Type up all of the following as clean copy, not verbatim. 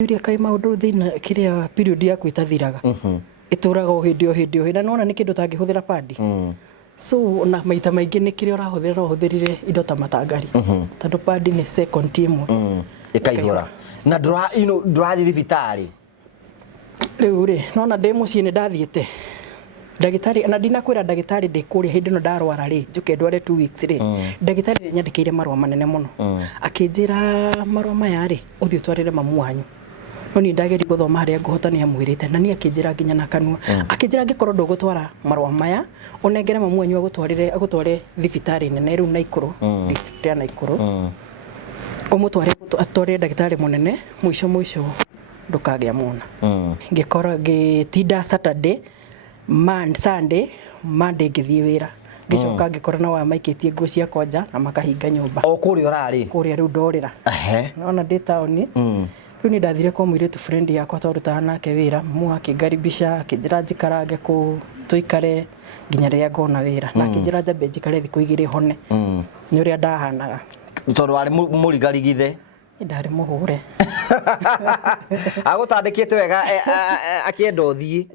Yuria kai maundu thina kiria period ya kwitathiraga ituraga o hindi na nona ni kindu tangihuthira padi so na maita maingi ni kiria urahuthira no uthirire indo ta matangari tondu padi ni second team ikaihura na ndurathi thibitari riu ri nona ndi mucii ni ndathiete ndagitari na ndina kwira ndagitari ndi kuria hindi no ndarwara ri njuke ndware 2 weeks ri ndagitari nyandikire marwa manene muno akinjira marwa maya ri uthio twarire mamu wanyu noni ndageri guthoma haria nguhota ni amwirite na ni akinjira nginya na kanua akinjira ngikorwo ndugutwara marwa maya unengere mamu wanyu agutware thibitari nene riu Naikuru district ya Naikuru umutware atware ndagitari munene mwisho ndukagia muna ngikora gitinda Saturday Sunday Monday ngithie wira ngicoka ngikora na wa maikitie nguo cia konja na makahinga nyumba o kuri urari kuri riu ndorira nona ndi town riu ni ndathire kwa mwiritu friend yakwa twarutaga nake wira mu akingaribisha akinjira njikarange ku tuikare nginya ria ngona wira na akinjira njambe njikare thiku igiri hone ni uria ndahanaga tondu wari murigarigithe ndari muhure agutandikite wega akienda uthie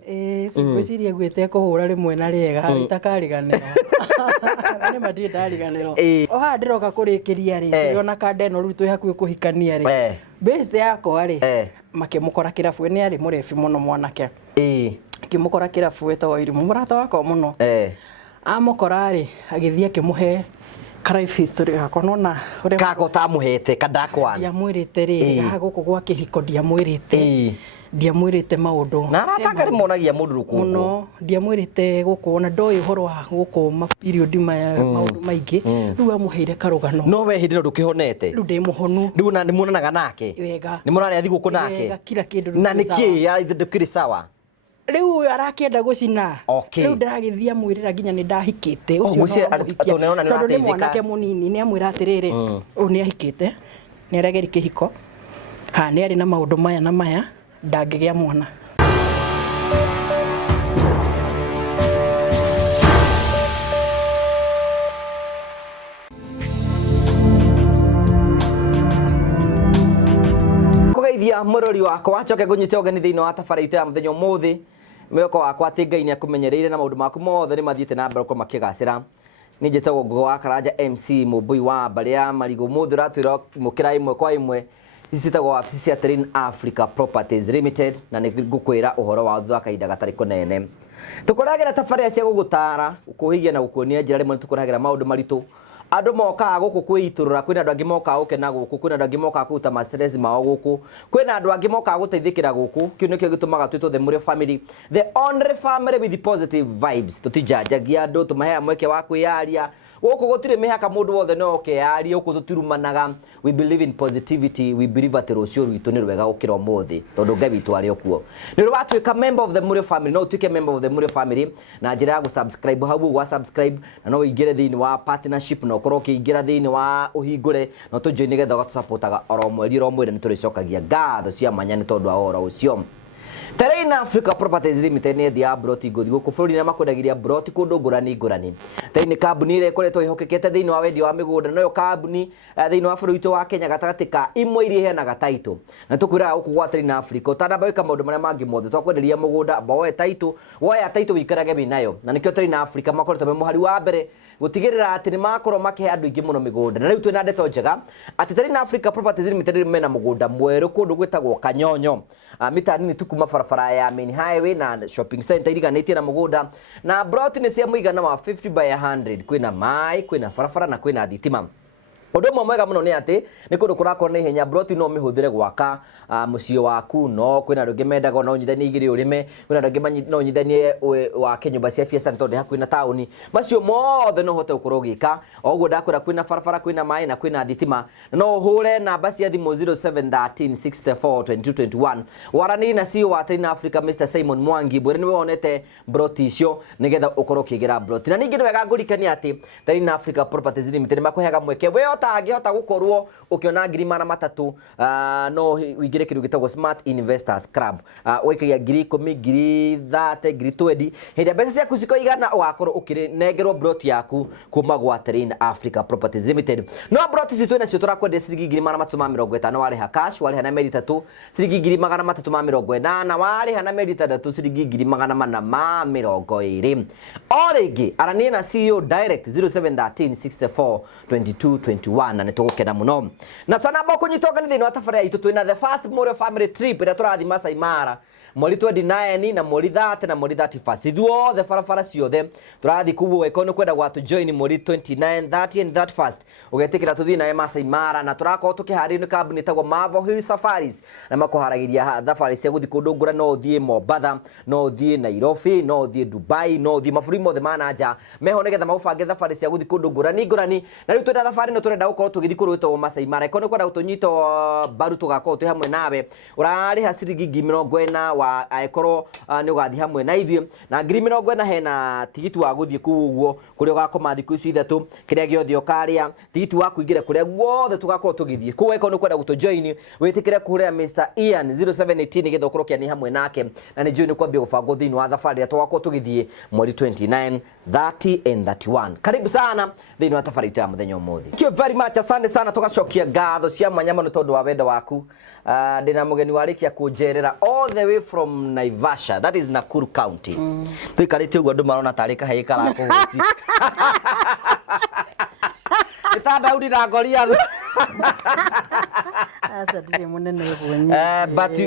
ngwiciria gwite kuhura rimwe na riega ritakariganiro ni mati ndariganiro oha ndiroka kurikiria ri turiona kandeno riu twi hakuhi kuhikania ri base yakwa ri makimukora kirabu ni ari murefi muno mwanake kimukora kirabu etagwo Irimu murata wakwa muno amukora ri agithia kimuhe Life history yakwa nona kako tamuhete kadakwa ya mwirite ri guku gwa kihiko ndiamwirite maundu na arataka rimonagia mundu rukungu muno ndiamwirite guku na ndoi uhoro wa guku ma period maundu maingi riu amuheire karugano no we hindiro ndukihonete riu ndi muhonu riu na nimunanaga nake wega nimunari athi guku nake kila kindu na niki ya ndukiri sawa riu arakienda gucina riu ndaragithia mwirira nginya ni ndahikite ucio tonona ni urateithika mwanake munini ni amwira atiriri u ni ahikite ni arageri kihiko ni ari na maundu maya na maya ndangigia mwana kugeithia murori wakwa acoke gunyite ogeni thiini wa tabarite ya muthenya umuthi mweko wakwa ati Ngai ni akumenyereire na maundu maku mothe ni mathiite na mbere ko makigacira ni njitagwo Ngugi wa Karanja MC Mubui wa Baria Marigo Muthu ratwira mukira imwe kwa imwe isitagwo wabici cia Terrain Africa Properties Limited na ni ngukwira uhoro wa thutha kainda gatari kunene tukuragira tabaria cia gugutara ukuhigia na gukuonia njira rimwe tukuragira maundu maritu andu moka guku kwiiturura kwina andu angi moka gukena guku kwina andu angi moka kuruta ma stress mao guku kwina andu angi moka guteithikira guku kiu nikio gitumaga twito the Murio family, the only family with the positive vibes tutijajagia andu tumahe mweke wa kwiaria guku gutire mihaka mundu wothe no kearia guku tutirumanaga. We believe in positivity, we believe at rucio rwitu ni rwega gukira umuthi tondu Ngai witu ari okuo ni rwatuika member of the Murio family no tuike member of the Murio family na njira ya gusubscribe hau gwa subscribe na no ingire thiini wa partnership no korwo kiingira thiini wa uhingure no tujoin getha gatusupportaga oro mweri ni turicokagia ngatho cia manya ni tondu wa oro ucio. Terrain Africa Properties Limited ni thia broti nguthi guku bururi na makwendagiria broti kundu ngurani thiini kambuni ire koretwo ihokekete thiini wa wendio wa migunda no yo kambuni thiini wa bururi wa Kenya gatagati ka imwe iri heanaga taito na tukwira guku gwa Terrain Africa utanda wika maundu maria mangi mothe twakwenderia mugunda boe taito woya taito wikarage binayo na nikio Terrain Africa makoretwo me muhari wa mbere gutigirira ati ni makorwo makihe andu ingi muno migunda na riu twina ndeto njega ati Terrain Africa Properties Limited mena mugunda mweru kundu gwitagwo Kanyonyo mitani ni tukuma barabara ya main highway na shopping center iriganitie na mugunda na broti ni cia muigana wa 50 by 100 kwina mai kwina barabara na kwina thitima. Undu mwe mwega muno ni ati ni kundu kurakora na ihenya broti no mihuthire gwaka mucio waku no kwina rungi mendaga no nyithanie igiri urime kwina rungi no nyithanie wa kenyumba cia biacara tondu hakuhi na tauni macio mothe no hote gukorwo gika oguo ndakwira kwina barabara kwina mai na kwina thitima no hure namba cia thimu 0713642221 warani na CEO wa Terrain Africa Mr Simon Mwangi bwire ni wonete broti icio nigetha ukorwo kigira broti na ningi ni wega ngurikania ati Terrain Africa Properties Limited makuheaga mweke we angihota gukorwo ukiona ngiri mana matatu no wingire kindu gitagwo Smart Investors Club wikagia ngiri 10 ngiri 30 ngiri 20 hĩndĩ mbeca ciaku cikoigana ugakorwo ukirengerwo broti yaku kuma gwa Terrain Africa Properties Limited no broti citu nacio turakwendia ciringi ngiri mana 350 wariha cash wariha na meri 3 ciringi ngiri magana 380 wariha na meri 3 ciringi ngiri magana 420 o ringi arania na CEO direct 0713 64 22 21 na nitugukena muno na twanamba kunyitoga ni thini wa tafaria itu twina the first Muriu family trip ira turathi Masai Mara mweri 29 na mweri 30 na mweri 31 ithuothe barabara ciothe turathi kuwo eko ni kwenda gwatu join mweri 29 30 and 31 ugetikira tuthi na Masai Mara na turakorwo tukihario ni kambuni tagwo Mavo Hill Safaris na makuharagiria thabari cia guthi kundu ngura no uthie Mombasa no uthie Nairobi no uthie Dubai no uthie maburi mothe manaja meho nigetha maubange thabari cia guthi kundu ngurani na riu twenda thabari no turenda gukorwo tugithi kurwitwo Masai Mara eko ni kwenda gutunyito baru tugakorwo twi hamwe nawe urariha ciringi 40 wa aekoro ni ugathi hamwe na ithie na ngiri 40 hena tigiti wa guthie kuuguo kuria ugakoma thiku ici ithatu kiria giothe ukaria tigiti wa kuingira kuria guothe tugakorwo tugithie kuwe ko ni kwenda guto join witikire kuria Mr Ian 0718 getho kurokia ni hamwe nake na ni join kwambia gubango thini wa thabarĩ ya tugakorwo tugithie mweri 29 30 and 31 karibu sana thini wa thabarĩ itu ya muthenya umuthi thank you very much asante sana tugacokia ngatho cia manyama ni tondu wa wendo waku ndina mugeni warikia kunjerera all the way from Naivasha, that is Nakuru County. Tuikarite uguo andu marona tarika he kara kuhuti. Ita Daudi na Goliath. Asa ndire munene ubonye. But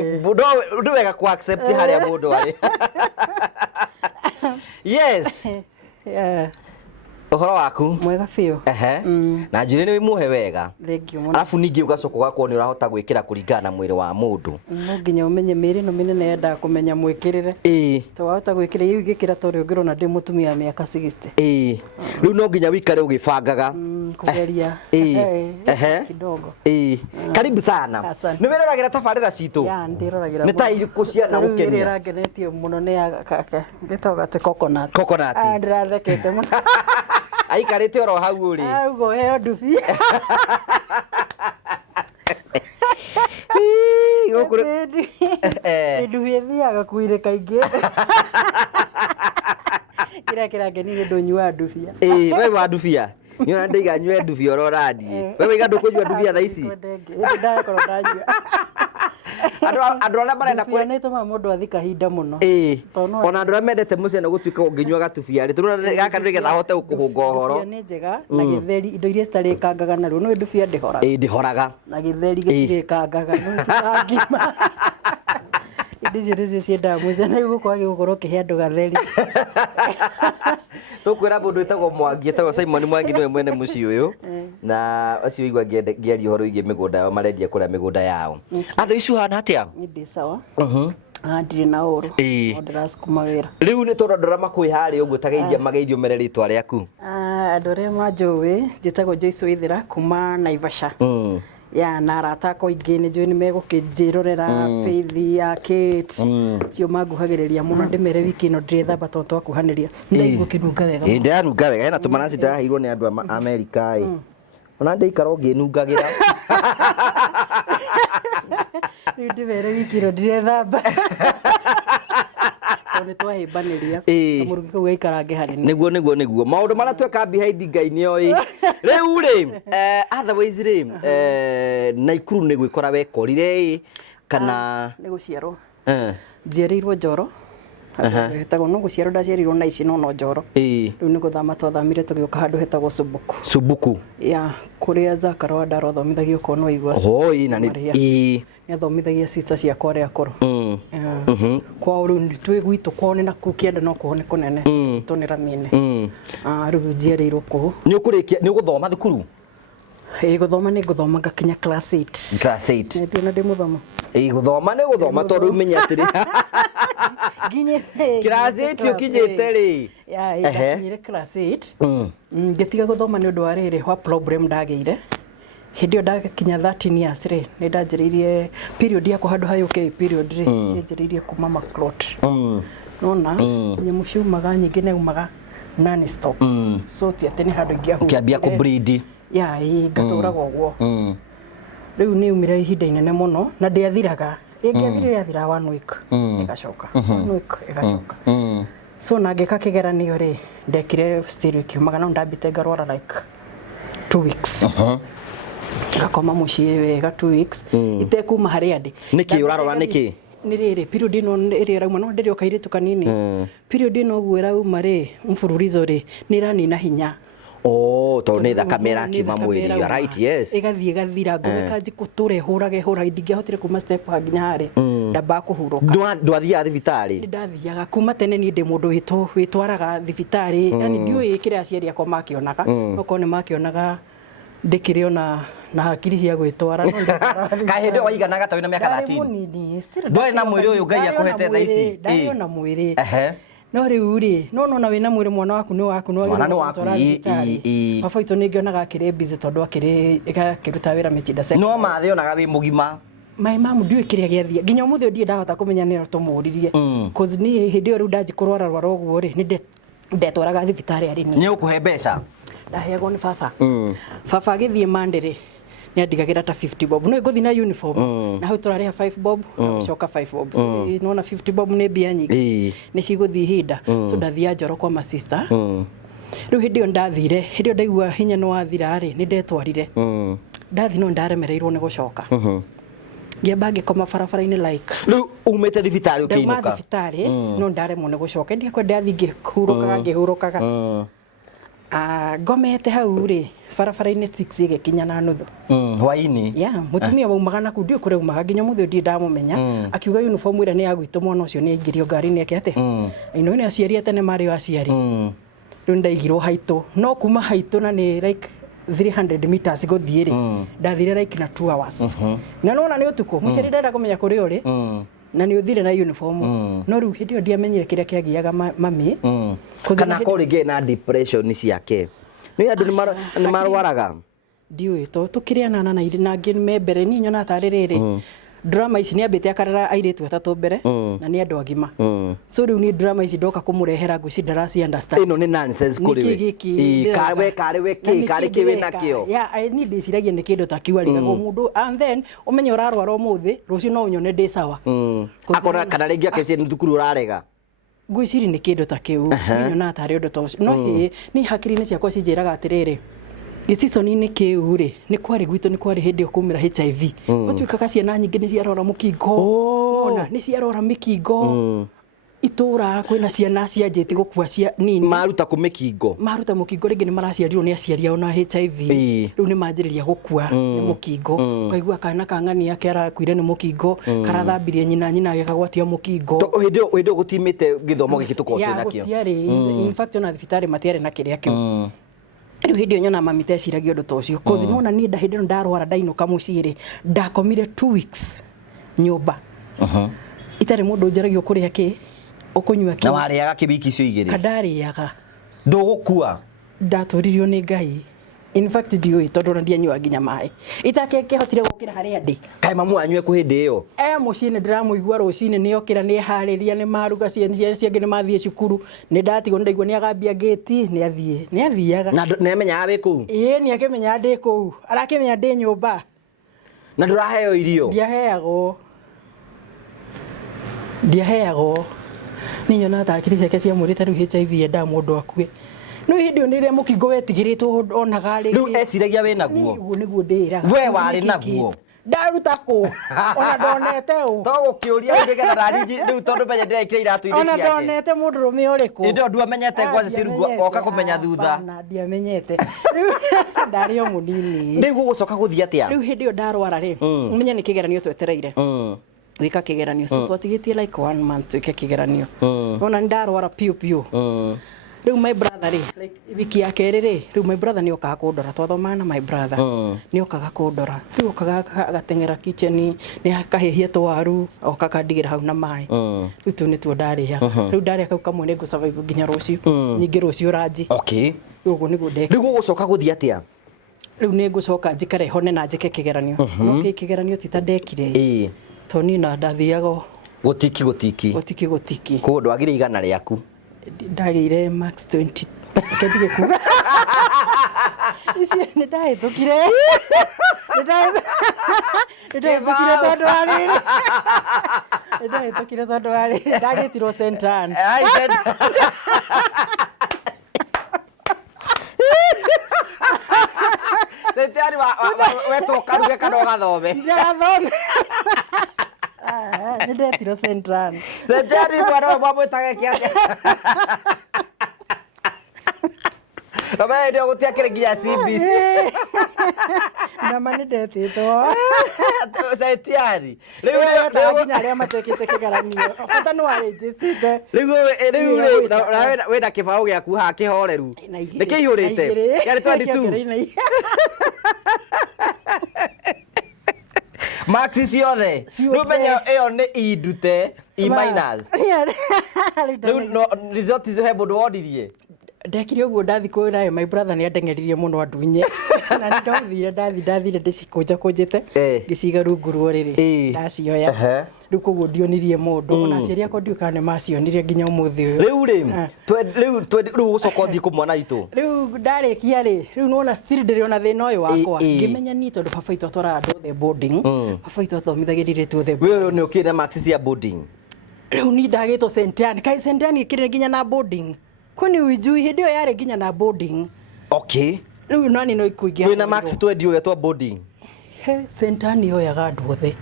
do wega ku accept haria mundu ari. Yes. Yeah. Uhoro waku mwega fiyo na njire ni wimuhe wega thank you alafu ningi ugacoka gakwo ni urahota gwikira kuringana mwiri wa mundu no nginya umenye miri no minene yenda kumenya mwikirire to wahota gwikira yu igikira tori ungirona ndi mutumia miaka 60 riu no nginya wikare ugibangaga kugeria kidogo karibu sana ni wiragira tabarira citu ya ndiroragira ni ta iriku ciana gukenia iragenetio muno ni kaka nditoga te coconut ndirathekete muno aikarite oro hau uri ugo heo ndubi ndubi thiaga kuire kaingi kira ngeni ndonyua ndubia wewe wa ndubia ni ona ndaiga nywe ndubia oro radie wewe iga ndukunywa ndubia tha ici ndakoro ndanyua andu arĩa marenda kuonetuma mundu athika hinda muno ona andu arĩa mendete mucene gutuika unginywa gatubia ri turona gaka nigetha hote gukuhunga uhoro ni njega na githeri indo iria citarikangaga na riu no ndubia ndihoraga ndihoraga na githeri gitirikangaga no tutangima ndicio cienda mucene gukorwo gukorwo kihe andu gatheri tukwira mundu etagwo Mwangi etagwo Simon Mwangi niwe mwene muci uyu na acio igwa ngiaria horo igi migunda yao marendia kuria migunda yao atho icu hana atia ndi sawa ndire na uru ndirasukuma wira riu ni turondora makui hari uguo tageithia mageithio mere ritwa riaku andu aria manjuwi njitagwo Joyce Withira kuma Naivasha ya narata ko ingine njui ni megukinjirorera Faith ya Kate cio maguhagiriria muno ndimere wiki no ndithamba tonto akuhaniria ndaigua kinunga wega ndanunga wega ena tumanasi ndahirwo ni andu a America ona ndeikara nginungagira ndimere wiki no ndithamba ni twahibaniria murugi kau gaikarange hari niguo maundu mara tweka behind ngai ni oi riu ri otherwise ri Naikuru ni gwikora wekorire kana ni guciarwo njiarirwo Njoro hetagwo no guciarwo ndaciarirwo na ici no Njoro riu ni guthama twathamire tugiuka handu hetagwo Subuku ya kuria Zakaro ndarothomithagio ko no igwa na ni ngathomithagia sister cia kore akoro kwa uru twi gwitu kwone na kukienda no kuhone kunene tonera mine riu njiarirwo ku ni ukurikia ni guthoma thukuru guthoma ni guthoma ngakinya class 8 ndio na ndimuthoma guthoma ni guthoma tondu umenya atiri ginye class 8 ukinyite ri ya ngakinyire class 8 ngitiga guthoma ni undu wa riri wa problem ndageire hindi ndakinya 13 years ri ni ndanjiririe period ya kuhandu hayuke period ri cianjiririe kuma maclot nona nyamu ciumaga nyingi ne umaga non stop so ti atene handu ingiahu kiambia ku breed ya ngatũraga ũguo rĩu nĩ umire ihinda inene mũno na ndĩathiraga ingĩathire athira 1 week ĩgacoka 1 week ĩgacoka so na ngĩka kĩgeranio rĩ ndekire still kiumaga no ndambite ngarwara like 2 weeks ngakoma mũciĩ wega 2 weeks itekuma harĩa ndĩ nĩkĩ ũrarora nĩkĩ nĩ rĩrĩ period ĩno ĩrĩa ĩrauma no ndĩrĩ okairĩtu kanini period ĩno ũguo ĩrauma rĩ mfululizo rĩ nĩ iranina hinya tondũ nĩ thakame ĩrakiuma mwĩrĩ right yes ĩgathiĩ ĩgathira ngũĩ kanji gũtũra ĩhũraga ndingĩahotire kuma step nginya harĩ ndamba kũhurũka ndwathiaga thibitarĩ nĩ ndathiaga kuma tene niĩ ndĩ mũndũ wĩtwaraga thibitarĩ yani ndiũĩ kĩrĩa aciari akwa makĩonaga okorwo nĩ makĩonaga ndĩkĩrĩ ona na hakiri cia gwĩtwara no kahĩndĩ waiganaga ta wĩna mĩaka 13 ndwarĩ na mwĩrĩ ũyũ Ngai akũhete thaa ici ndarĩ na mwĩrĩ no rĩu rĩ no wĩna mwĩrĩ mwana waku nĩ waku no baba itũ nĩngĩonaga akĩrĩ busy tondũ akĩruta wĩra Mĩchinda Secondary no mathe onaga wĩ mũgima my mom ndiũĩ kĩrĩa gĩathiĩ nginya ũmũthĩ ndiĩ ndahota kũmenya nĩ tũmũririe cause niĩ hĩndĩ ĩyo rĩu ndanji kũrwara ũguo rĩ nĩ ndetwaraga thibitarĩ arĩ niĩ nĩ ũkũhe mbeca ndaheagwo nĩ baba agĩthiĩ Monday rĩ nĩ andigagĩra ta 50 bob no ngũthi na uniform na hau tũrarĩha 5 bob na gũcoka 5 bob so nona 50 bob nĩ mbia nyingĩ nĩ cigũthiĩ ihinda so ndathiĩ Njoro kwa ma sister rĩu hĩndĩ ĩyo ndathire hĩndĩ ĩyo ndaigua hinya nĩ wathira rĩ nĩ ndetwarire ndathi no ndaremereirwo nĩ gũcoka ngĩamba ngĩkoma barabara-inĩ like rĩu umĩte thibitarĩ ũkĩinũka ndauma thibitarĩ no ndaremwo nĩ gũcoka ndiakwa ndathi ngĩhurũkaga ngomete hau rĩ barabara-inĩ 6 ĩgĩkinya na nuthu hwainĩ mũtumia waumaga naku ndiũ kũrĩa umaga nginya mũthĩ ndiĩ ndamũmenya akiuga uniform ĩrĩa nĩ ya gwitũ mwana ũcio nĩ aingĩrio ngari-inĩ ake atĩ ino nĩ aciari tene marĩ o aciari rĩu ndaigirwo haitũ no kuma haitũ na nĩ like 300 meters gũthiĩ rĩ ndathire like na 2 hours na nona nĩ ũtukũ mũciari ndenda kũmenya kũrĩa ũrĩ na nĩ ũthire na uniform no rĩu hĩndĩ ĩyo ndiamenyire kĩrĩa kĩagiaga mami kana kũrĩngĩ na depression ciake nĩ andũ nĩ marwaraga ndiũĩ tũkĩrĩanana na irĩ na angĩ me mbere niĩ nyona tarĩ rĩrĩ drama ici nĩ ambĩte akarera airĩtu atatũ mbere na nĩ andũ agima so rĩu nĩ drama ici ndoka kũmũrehera ngwĩci ndaraci understand ĩno nĩ nonsense kũrĩ we karĩ kĩ wĩ nakĩo niĩ ndĩciragia nĩ kĩndũ ta kiu arigagwo mũndũ and then ũmenye ũrarwara ũmũthĩ rũciũ no ũnyone ndĩ sawa akona kana rĩngĩ akĩcie nĩ thukuru ũrarega ngwĩciri nĩ kĩndũ ta kĩu nyona tarĩ ũndũ ta ũcio no niĩ hakiri-inĩ ciakwa cinjĩraga atĩrĩrĩ gĩciconi-inĩ kĩu rĩ nĩ kwarĩ gwitũ nĩ kwarĩ hĩndĩ ĩyo kumĩra HIV gũtuĩkaga ciana nyingĩ nĩ ciarora mũkingo ona nĩ ciarora mĩkingo itũra kwĩna ciana cianjĩte gũkua cia nini maruta mũkingo rĩngĩ nĩ maraciarirwo nĩ aciari ao na HIV rĩu nĩ manjĩrĩria gũkua nĩ mũkingo ukaigua kana kang'ania karakuire nĩ mũkingo karathambirie nyina gĩkagwatia mũkingo hĩndĩ ĩyo gũtimĩte gĩthomo gĩkĩ tũkorwo twĩnakĩo gũtiarĩ in fact ona thibitarĩ matiarĩ na kĩrĩa kĩu rĩu hĩndĩ ĩyo nyona mami teciragia ũndũ ta ũcio cause nona niĩ hĩndĩ ĩyo ndarwara ndainũka mũciĩ rĩ ndakomire 2 weeks nyũmba itarĩ mũndũ njaragia kũrĩa kĩ ũkũnyua kĩ na warĩaga kĩwiki icio igĩrĩ kandarĩaga ndũgũkua ndatũririo nĩ Ngai in fact ndiũĩ tondũ na ndianyua nginya maĩ itakĩhotire gũkĩra harĩa ndĩ kaĩ mamu anyue kwĩ hĩndĩ ĩyo mũciĩ nĩ ndĩramũigua rũcinĩ nĩ okĩra nĩ harĩria nĩ maruga ciangĩ nĩ mathiĩ cukuru nĩ ndatigwo nĩ ndaigua nĩ agambia gate nĩ athiaga na nĩamenyaga wĩ kũu nĩ akĩmenyaga ndĩ kũu arakĩmenya ndĩ nyũmba na ndũraheo irio ndiaheagwo niĩ nyona ta akiri ciake ciamũrĩte rĩu HIV enda mũndũ akue no hĩndĩ ĩyo nĩrĩa mũkingo wetigĩrĩtwo onaga rĩu eciragia wĩ naguo nĩguo ndĩraga we warĩ naguo ndaruta kũ ona ndonete ũ to gũkĩũria nĩgetha rani rĩu tondũ menye ndĩrekĩra iratũ-inĩ ciake ona ndonete mũndũ rũme ũrĩkũ hĩndĩ ĩyo ndwamenyete ngwacĩ cirugwo oka kũmenya thutha ndiamenyete ndarĩ o mũnini rĩu gũgũcoka gũthiĩ atĩa rĩu hĩndĩ ĩyo ndarwara rĩ ũmenye nĩ kĩgeranio twetereire wika kigeranio so twatigitie like 1 month twike kigeranio nona ndarwara piu riu my brother like wiki ya kerĩ riu my brother ni okaga kundora twathomana na my brother ni okaga kundora riu okaga agateng'era kitchen ni akahehia twaru okaga ndigira hau na mai riu tu ni tuo ndarĩaga riu ndarĩa kau kamwe nĩ ngũ survive nginya rũciũ nyingĩ rũciũ ranji okay uguo nĩguo ndeka riu gũgũcoka gũthiĩ atĩa riu nĩ ngũcoka njikare hone na njike kigeranio no kigeranio ti ta ndekire toni na ndathiaga gũtiki koguo ndwagire igana rĩaku ndagĩire max 20 akendige ku ici nĩ ndahĩtũkire tondũ wa rĩrĩ nĩ ndahĩtũkire tondũ wa rĩrĩ ndagĩtirwo Central Setiari wetu karuge kana gathome ndathome nĩ ndetirwo Central Setiari mwana wa mwĩtage kĩate Robe ndio gutia kiregia CBC na mani ndetitwo Setiari rĩu nginya arĩa matekĩte kĩgeranio bata no arĩnjĩcite rĩu wĩna kĩbaũ gĩaku haha kĩhoreru nĩkĩihũrĩte yarĩ 22 Maxi ciothe rĩu menya ĩyo nĩ indute E minus rĩu no result icio he mũndũ wondirie ndekire ũguo ndathi kwĩra my brother nĩ andengeririe mũno andunye na ndathire ndĩcikunjakũnjĩte ngĩciga rungu rwa rĩrĩ ndacioya rĩu koguo ndionirie mũndũ ona aciari akwa ndiũka nĩ macionirie nginya ũmũthĩ ũyũ rĩu gũcoka ũthiĩ kũmwana itũ rĩu ndarĩkia rĩu nona still ndĩrĩ ona thĩna ũyũ wakwa ngĩmenya ni tondũ baba itũ atwaraga andũ othe boarding baba itũ athomithagĩria airĩtu othe wewe nĩ ũkĩrĩ na maxi cia boarding rĩu ni ndagĩtwo Central kai Central ĩkĩrĩ nginya na boarding kwani wijui hĩndĩ ĩyo yarĩ nginya na boarding okay rĩu nani no ikuingia wĩna maxi twendi ũgetwa boarding Central yoyaga andũ othe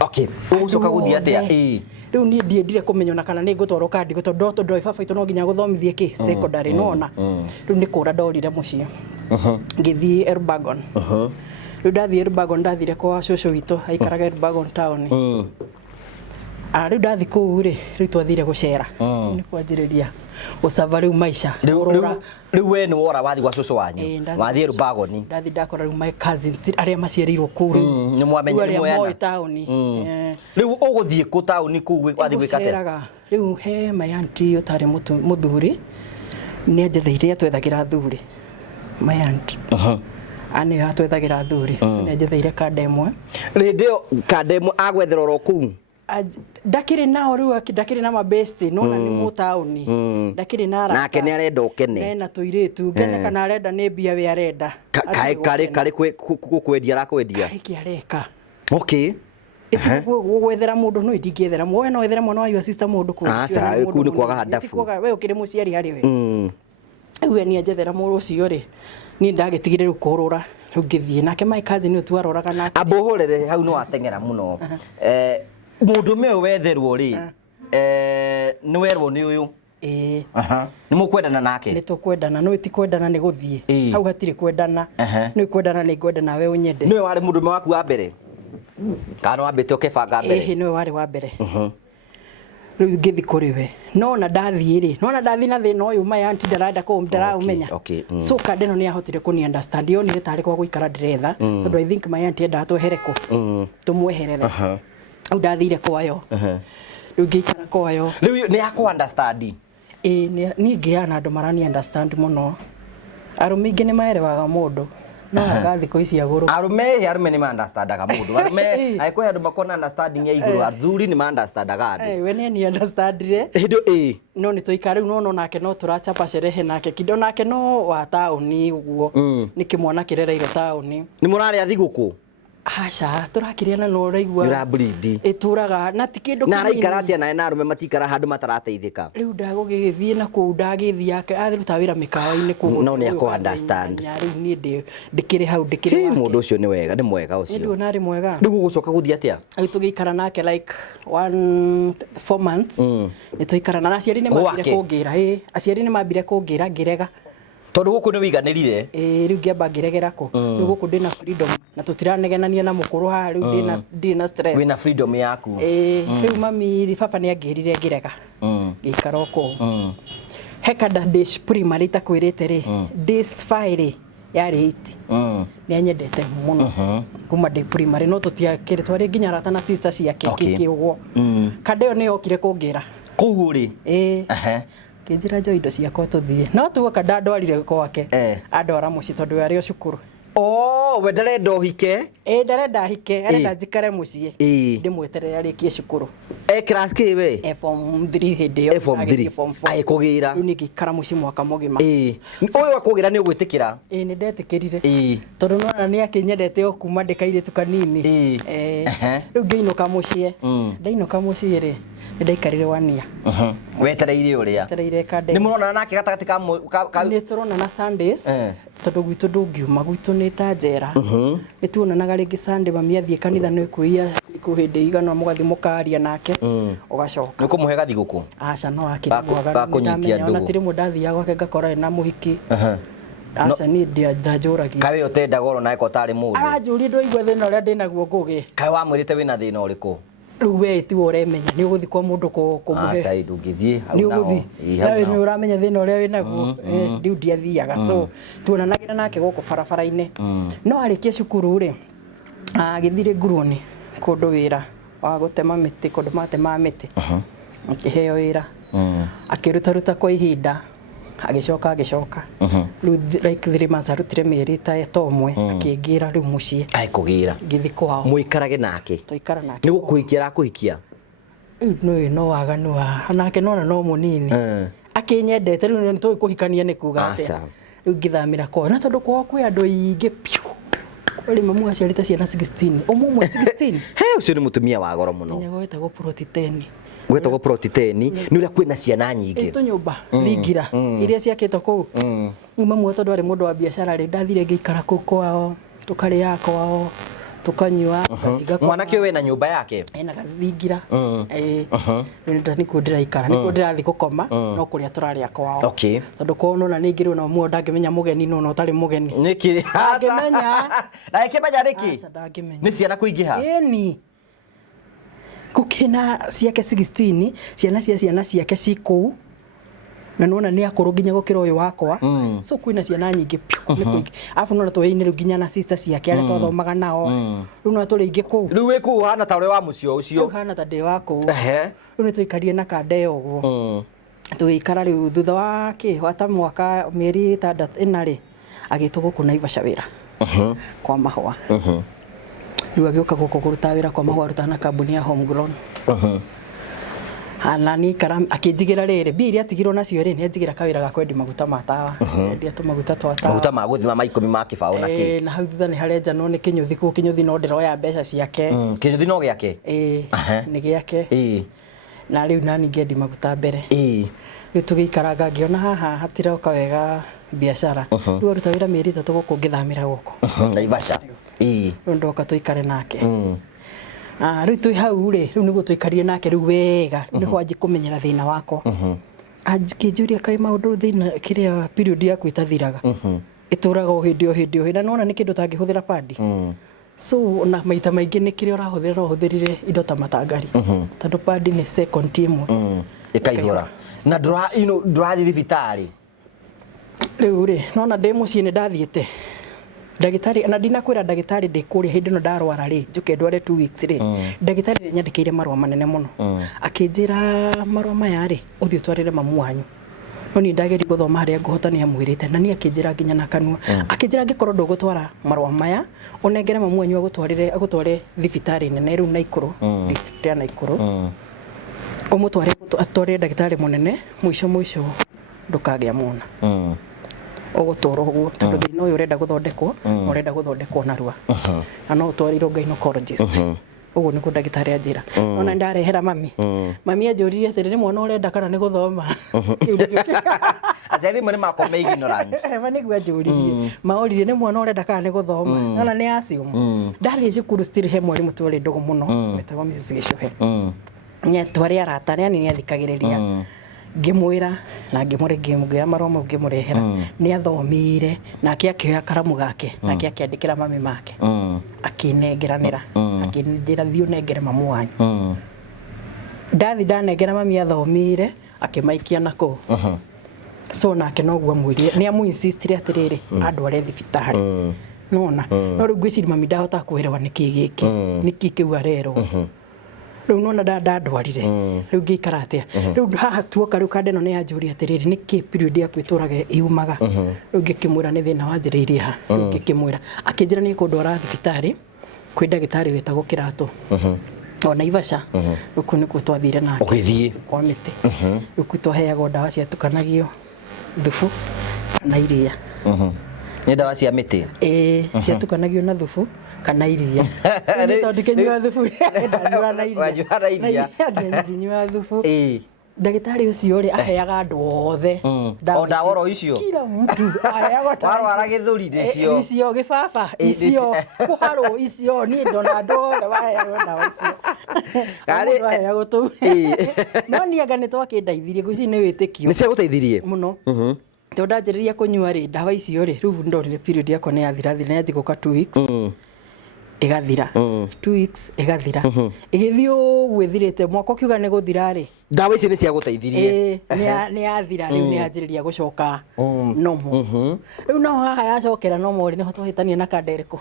okay ũgũcoka gũthiĩ atĩa rĩu niĩ ndiendire kũmenyona kana nĩ ngũtwarwo kandi tondũ ndoi baba itũ no nginya gũthomithie kĩ secondary nona rĩu nĩ kũra ndorire mũciĩ ngĩthiĩ Elbagon rĩu ndathiĩ Elbagon ndathire kwa cũcũ witũ aikaraga Elbagon town rĩu ndathi kũu rĩu twathire gũcera nĩ kwanjĩrĩria gũcava rĩu maica rĩu we nĩ wora wathi gwa cũcũ wanyu wathi Elbagon ndathi ndakora rĩu my cousins arĩa maciarĩirwo kũu rĩu nĩ mwamenya nĩ moĩ taũni rĩu ũgũthiĩ kũ taũni kũu wathi gwĩka atĩa rĩu he my auntie ũtarĩ mũthuri nĩ anjetheire atwethagĩra thuri my aunt anĩyo atwethagĩra thuri nĩ anjetheire kanda ĩmwe rĩndĩ ĩyo kanda ĩmwe agwethera oro kũu ndakĩrĩ nao rĩu ndakĩrĩ na mabesti nona nĩ mũtaũni ndakĩrĩ na arata nake nĩ arenda ũkene nena tũirĩtu ngene kana arenda nĩ mbia we arenda karĩ gũkwendia arakwendia karĩ areka okay gwethera mũndũ no ndingĩethera mũndũ no wethera mwana wa your sister mũndũ kũu nĩ kwaga hadafu we ũkĩrĩ mũciari harĩ we we nĩ anjethera mũndũ ũcio niĩ ndagĩtigire rĩu kũrũra rĩu ngĩthiĩ nake my cousin ũtu aroraga nake ambũhũrĩre hau no ateng'era mũno mũndũ me wetherwo nĩ werwo nĩ ũyũ nĩ mũkwendana nake nĩ tũkwendana no ti kwendana nĩ gũthiĩ hau hatirĩ kwendana nĩ kwendana nĩ kwendana we ũnyende nĩwe warĩ mũndũ waku wa mbere kana wambĩte ũkĩbanga mbere nĩwe warĩ wa mbere rĩu ngĩthi kũrĩ we nona ndathiĩ nona ndathi na thĩna ũyũ my auntie ndaraũmenya so kanda ĩno nĩ ahotire kũni understand yonire tarĩ kwa gũikara ndĩretha tondũ I think my auntie endaga twehere kũ tũmweherere rĩu ndathire kwayo rĩu ngĩikara kwayo rĩu nĩ yakũ understand niĩ ngĩana na andũ marani understand mũno arũme ingĩ nĩ maerewaga mũndũ no anga thikũ ici agũrũ arũme nĩ ma understandaga mũndũ arũme aikũhe andũ makona understanding ya igũrũ athuri nĩ ma understandaga andũ we nĩ understandire hĩndĩ no nĩ tũikara rĩu no nake no tũrachapa sherehe nake kido nake no wa taũni ũguo nĩ kĩmwana kĩrereire taũni nĩ mũrarĩa thigũkũ aca tũrakĩrĩana no ũraigua ĩrabreed ĩtũraga na ti kĩndũ na araikara atĩa nawe na arũme matikara handũ matarateithĩka rĩu ndagũgĩthiĩ na kũu ndagĩthiĩ yake athiruta wĩra mĩkawa-inĩ kũu no nĩ akũ understand rĩu niĩ ndĩkĩrĩ hau ndĩkĩrĩ wake mũndũ ũcio nĩ wega nĩ mwega ũcio nĩ narĩ mwega rĩu gũcoka gũthiĩ atĩa rĩu tũgĩikara nake like 4 months nĩ tũikarana na aciari nĩ mambire kũngĩra aciari nĩ mambire kũngĩra ngĩrega tondũ gũkũ nĩ ũiganĩrire rĩu ngĩamba ngĩregera kũ rĩu gũkũ ndĩna freedom na tũtiranegenania na mũkũrũ haha rĩu ndĩna stress wĩna freedom yaku rĩu mami baba nĩ angĩrire ngĩrega ngĩikara kũ he kanda dish primary itakwĩrĩte dish file yarĩ 8 nĩ anyendete mũno kuma ndĩ primary no tũtiakĩrĩ twarĩ nginya arata na sister ciake kĩkĩ ũguo kanda ĩyo nĩ yokire kũngĩra kũu rĩ kĩnjĩra njoe indo ciakwa tũthiĩ no tuoka ndandwarire gwake andwara mũciĩ tondũ arĩ o cukuru we ndarenda ũhike ndarenda hike arenda njikare muciĩ ndimweterera arĩkie cukuru class kĩ we form 3 hĩndĩ ĩyo form 3 agĩkũgĩra rĩu nĩngĩikara muciĩ mwaka mũgima ũyũ wakũgĩra nĩ ũgwĩtĩkĩra nĩ ndetĩkĩrire tondũ nona nĩ akĩnyendete o kuma ndĩkairĩtu kanini rĩu ngĩinũka muciĩ ndainũka muciĩ rĩ ndaikarire 1 year wetereire ũrĩa wetereire kande nĩ mũrona nake gatagatĩ ka nĩ tũrona na Sundays tondũ gwitũ ndũngiuma gwitũ nĩ ta njera nĩ tuonanaga rĩngĩ Sunday mami athiĩ kanitha nĩ kwĩia hĩndĩ igana mũgathi mũkaria nake ũgacoka nĩ kũmũhe gathigũkũ aca no akĩmũaga ona tĩrĩ mũndũ athiaga gwake ngakora na mũhiki aca niĩ ndanjũragia kawe ũtendaga oro nawe tarĩ mũndũ aranjũria ndũigua thĩna ũrĩa ndĩnaguo ngũgĩ kawe wamwĩrĩte wĩna thĩna ũrĩkũ rĩu we tiwe ũremenya nĩ ũgũthiĩ kwa mũndũ kũmũhe aca ndũngĩthiĩ hau nĩ ũgũthiĩ nawe nĩ ũramenya thĩna ũrĩa wĩnaguo rĩu ndiathiaga so tuonanagĩra nake gũkũ barabara-inĩ no arĩkia cukuru rĩ agĩthire nguruoni kũndũ wĩra wa gũtema mĩtĩ kũndũ matema mĩtĩ akĩheo wĩra akĩrutaruta kwa ihinda agĩcoka rĩu like 3 months arutire mĩeri ta ũmwe akĩngĩra rĩu muciĩ akũgĩra ngĩthi kwao mũikarage nake tũikara nake nĩ gũkũhikia arakũhikia rĩu no waganu nake nona no mũnini akĩnyendete rĩu nĩ tũĩ kũhikania nĩ kuga atĩa rĩu ngĩthamĩra kwao na tondũ kwao kwĩ andũ aingĩ piũ kũrĩ mamu aciarĩte ciana 16 ũmwe 16 ũcio nĩ mũtumia wa goro mũno nĩ gwĩtagwo Protiteni gwĩtagwo Protiteni nĩ ũrĩa kwĩna ciana nyingĩ tũnyũmba thingira iria ciakĩtwo kũu mamu tondũ arĩ mũndũ wa biacara rĩ ndathire ngĩikara kũu kwao tũkarĩa kwao tukanyua mwanake we na nyũmba yake ena gathingira nĩkuo ndĩraikara nĩkuo ndĩrathiĩ gũkoma no kũrĩa tũrarĩa kwao tondũ kwao nona nĩ ingĩrĩ ona mũndũ ndangĩmenya mũgeni nona ũtarĩ mũgeni nĩkĩ ndangĩmenya ndangĩmenya nĩkĩ nĩ ciana kũingĩha ĩni gũkĩrĩ na ciake 16 ciana ciake cikũu na nona nĩ akũrũ nginya gũkĩra ũyũ wakwa so kwĩna ciana nyingĩ piũ nĩ kũingĩ afu nona twĩinĩ rĩu nginya na sister ciake arĩa twathomaga nao rĩu no tũrĩ ingĩ kũu rĩu wĩ kũu hana ta ũrĩa wa mũciĩ ũcio rĩu hana ta ndĩ wa kũu rĩu nĩ tũikarire na kande ũguo tũgĩikara rĩu thutha wa ta mwaka mĩeri 6 rĩ agĩtwo gũkũ Naivasha wĩra kwa mahũa rĩu agĩũka gũkũ kũruta wĩra kwa mahũa arutaga na kambuni ya Homegrown na nĩ ikara akĩnjigĩra rĩrĩ mbia atigirwo nacio rĩ nĩ anjigĩra kawĩra ga kwendia maguta ma tawa endia tũmaguta twa tawa maguta ma gũthima ma 10 ma kĩbaũ na kĩ na hau thutha nĩ harenjanwo nĩ kĩnyũthi kũu kĩnyũthi no ndĩroya mbeca ciake kĩnyũthi no gĩake nĩ gĩake na rĩu nani ngĩendia maguta mbere rĩu tũgĩikaranga ngĩona haha hatiroka wega biacara rĩu aruta wĩra mĩeri 3 gũkũ ngĩthamĩra gũkũ Naivasha rĩu ndoka tũikare nake rĩu twĩ hau rĩ rĩu nĩguo tũikarire nake rĩu wega nĩ kwanjĩ kũmenyera thĩna wakwa akĩnjũria kaĩ maũndũ thĩna kĩrĩa period yaku ĩtathiraga ĩtũraga o hĩndĩ na nona nĩ kĩndũ tangĩhũthĩra padi so na maita maingĩ nĩ kĩrĩa ũrahũthĩra no ũhũthĩrire indo ta matangari tondũ padi nĩ second team ĩkaihũra na ndũrathiĩ thibitarĩ rĩu rĩ nona ndĩ mũciĩ nĩ ndathiĩte ndagĩtarĩ na ndinakwĩra ndagĩtarĩ ndĩ kũrĩa hĩndĩ ĩno ndarwara rĩ njuke ndware 2 weeks rĩ ndagĩtarĩ nyandĩkĩire marũa manene mũno akĩnjĩra marũa maya rĩ ũthiĩ ũtwarĩre mamu wanyu no niĩ ndageria gũthoma harĩa ngũhota nĩ amwĩrĩte na niĩ akĩnjĩra nginya na kanua akĩnjĩra angĩkorwo ndũgũtwara marũa maya ũnengere mamu wanyu agũtware thibitarĩ nene rĩu Naikuru district ya Naikuru ũmũtware atware ndagĩtarĩ mũnene mũico ndũkagĩa mwana ũgũtũra ũguo tondũ thĩna ũyũ ũrenda gũthondekwo na ũrenda gũthondekwo narua na no ũtwarirwo gynecologist ũguo nĩguo ndagĩtarĩ anjĩra ona ndarehera mami anjũririe atĩrĩ nĩ mwana ũrenda kana nĩ gũthoma aciari rĩmwe nĩ makorwo me ignorant nĩguo anjũririe maũririe nĩ mwana ũrenda kana nĩ gũthoma ona nĩ assume ndathiĩ cukuru still he mwarimũ twarĩ ndogo mũno wetagwo Mrs. Gĩcuhe twarĩ arata nĩ athikagĩrĩria ngĩmwĩra na ngĩmũrengera marũa mau ngĩmũrehera nĩ athomire nake akĩoya karamu gake nake akĩandĩkĩra mami make akĩnengeranĩra akĩnjĩra thiĩ ũnengere mamu wanyu ndathi ndanengera mami athomire akĩmaikia nakũu so nake noguo amwĩrire nĩ amũinsistire atĩrĩrĩ andware thibitarĩ nona no rĩu ngwĩciria mami ndahota kwĩrĩwa nĩkĩ gĩkĩ nĩkĩ kĩu arerwo riu nona ndandwarire riu ngikara atia riu haha tuoka riu kandeno ni anjuri atiriri niki period ya kwituraga iumaga riu ngikimwira ni thina wanjiriirie ha riu ngikimwira akinjira ni kundwara thibitari kwi ndagitari wetagwo Kiratu ona Ivasha riu nikuo twathire nake ugithie kwa miti riu twaheagwo ndawa ciatukanagio thubu na iria ni ndawa cia miti ciatukanagio na thubu kana iria ni tondu kinyua thubu ndanyua na iria wanyua na iria nyua thubu ndagitari ucio ri aheaga andu othe ndawa icio kila mtu aheaga warwara githuri nicio icio gibaba icio kuharo icio ni ndona andu othe waheaga ndawa icio kari aheaga tu no ni anga ni twakindaithirie guci ni witikio ni cia guteithirie muno tondu ndanjiriria kunyua ri ndawa icio ri riu ndorire period yakwa ni yathira yanjiguka 2 weeks igathira 2 weeks igathira igithio gwithirite mwako kiuga ni guthira ri ndawa ici ni cia guteithirie ni yathira riu ni yanjiriria gucoka nomo riu no haha yacokera nomo ri ni twahitania na kandereko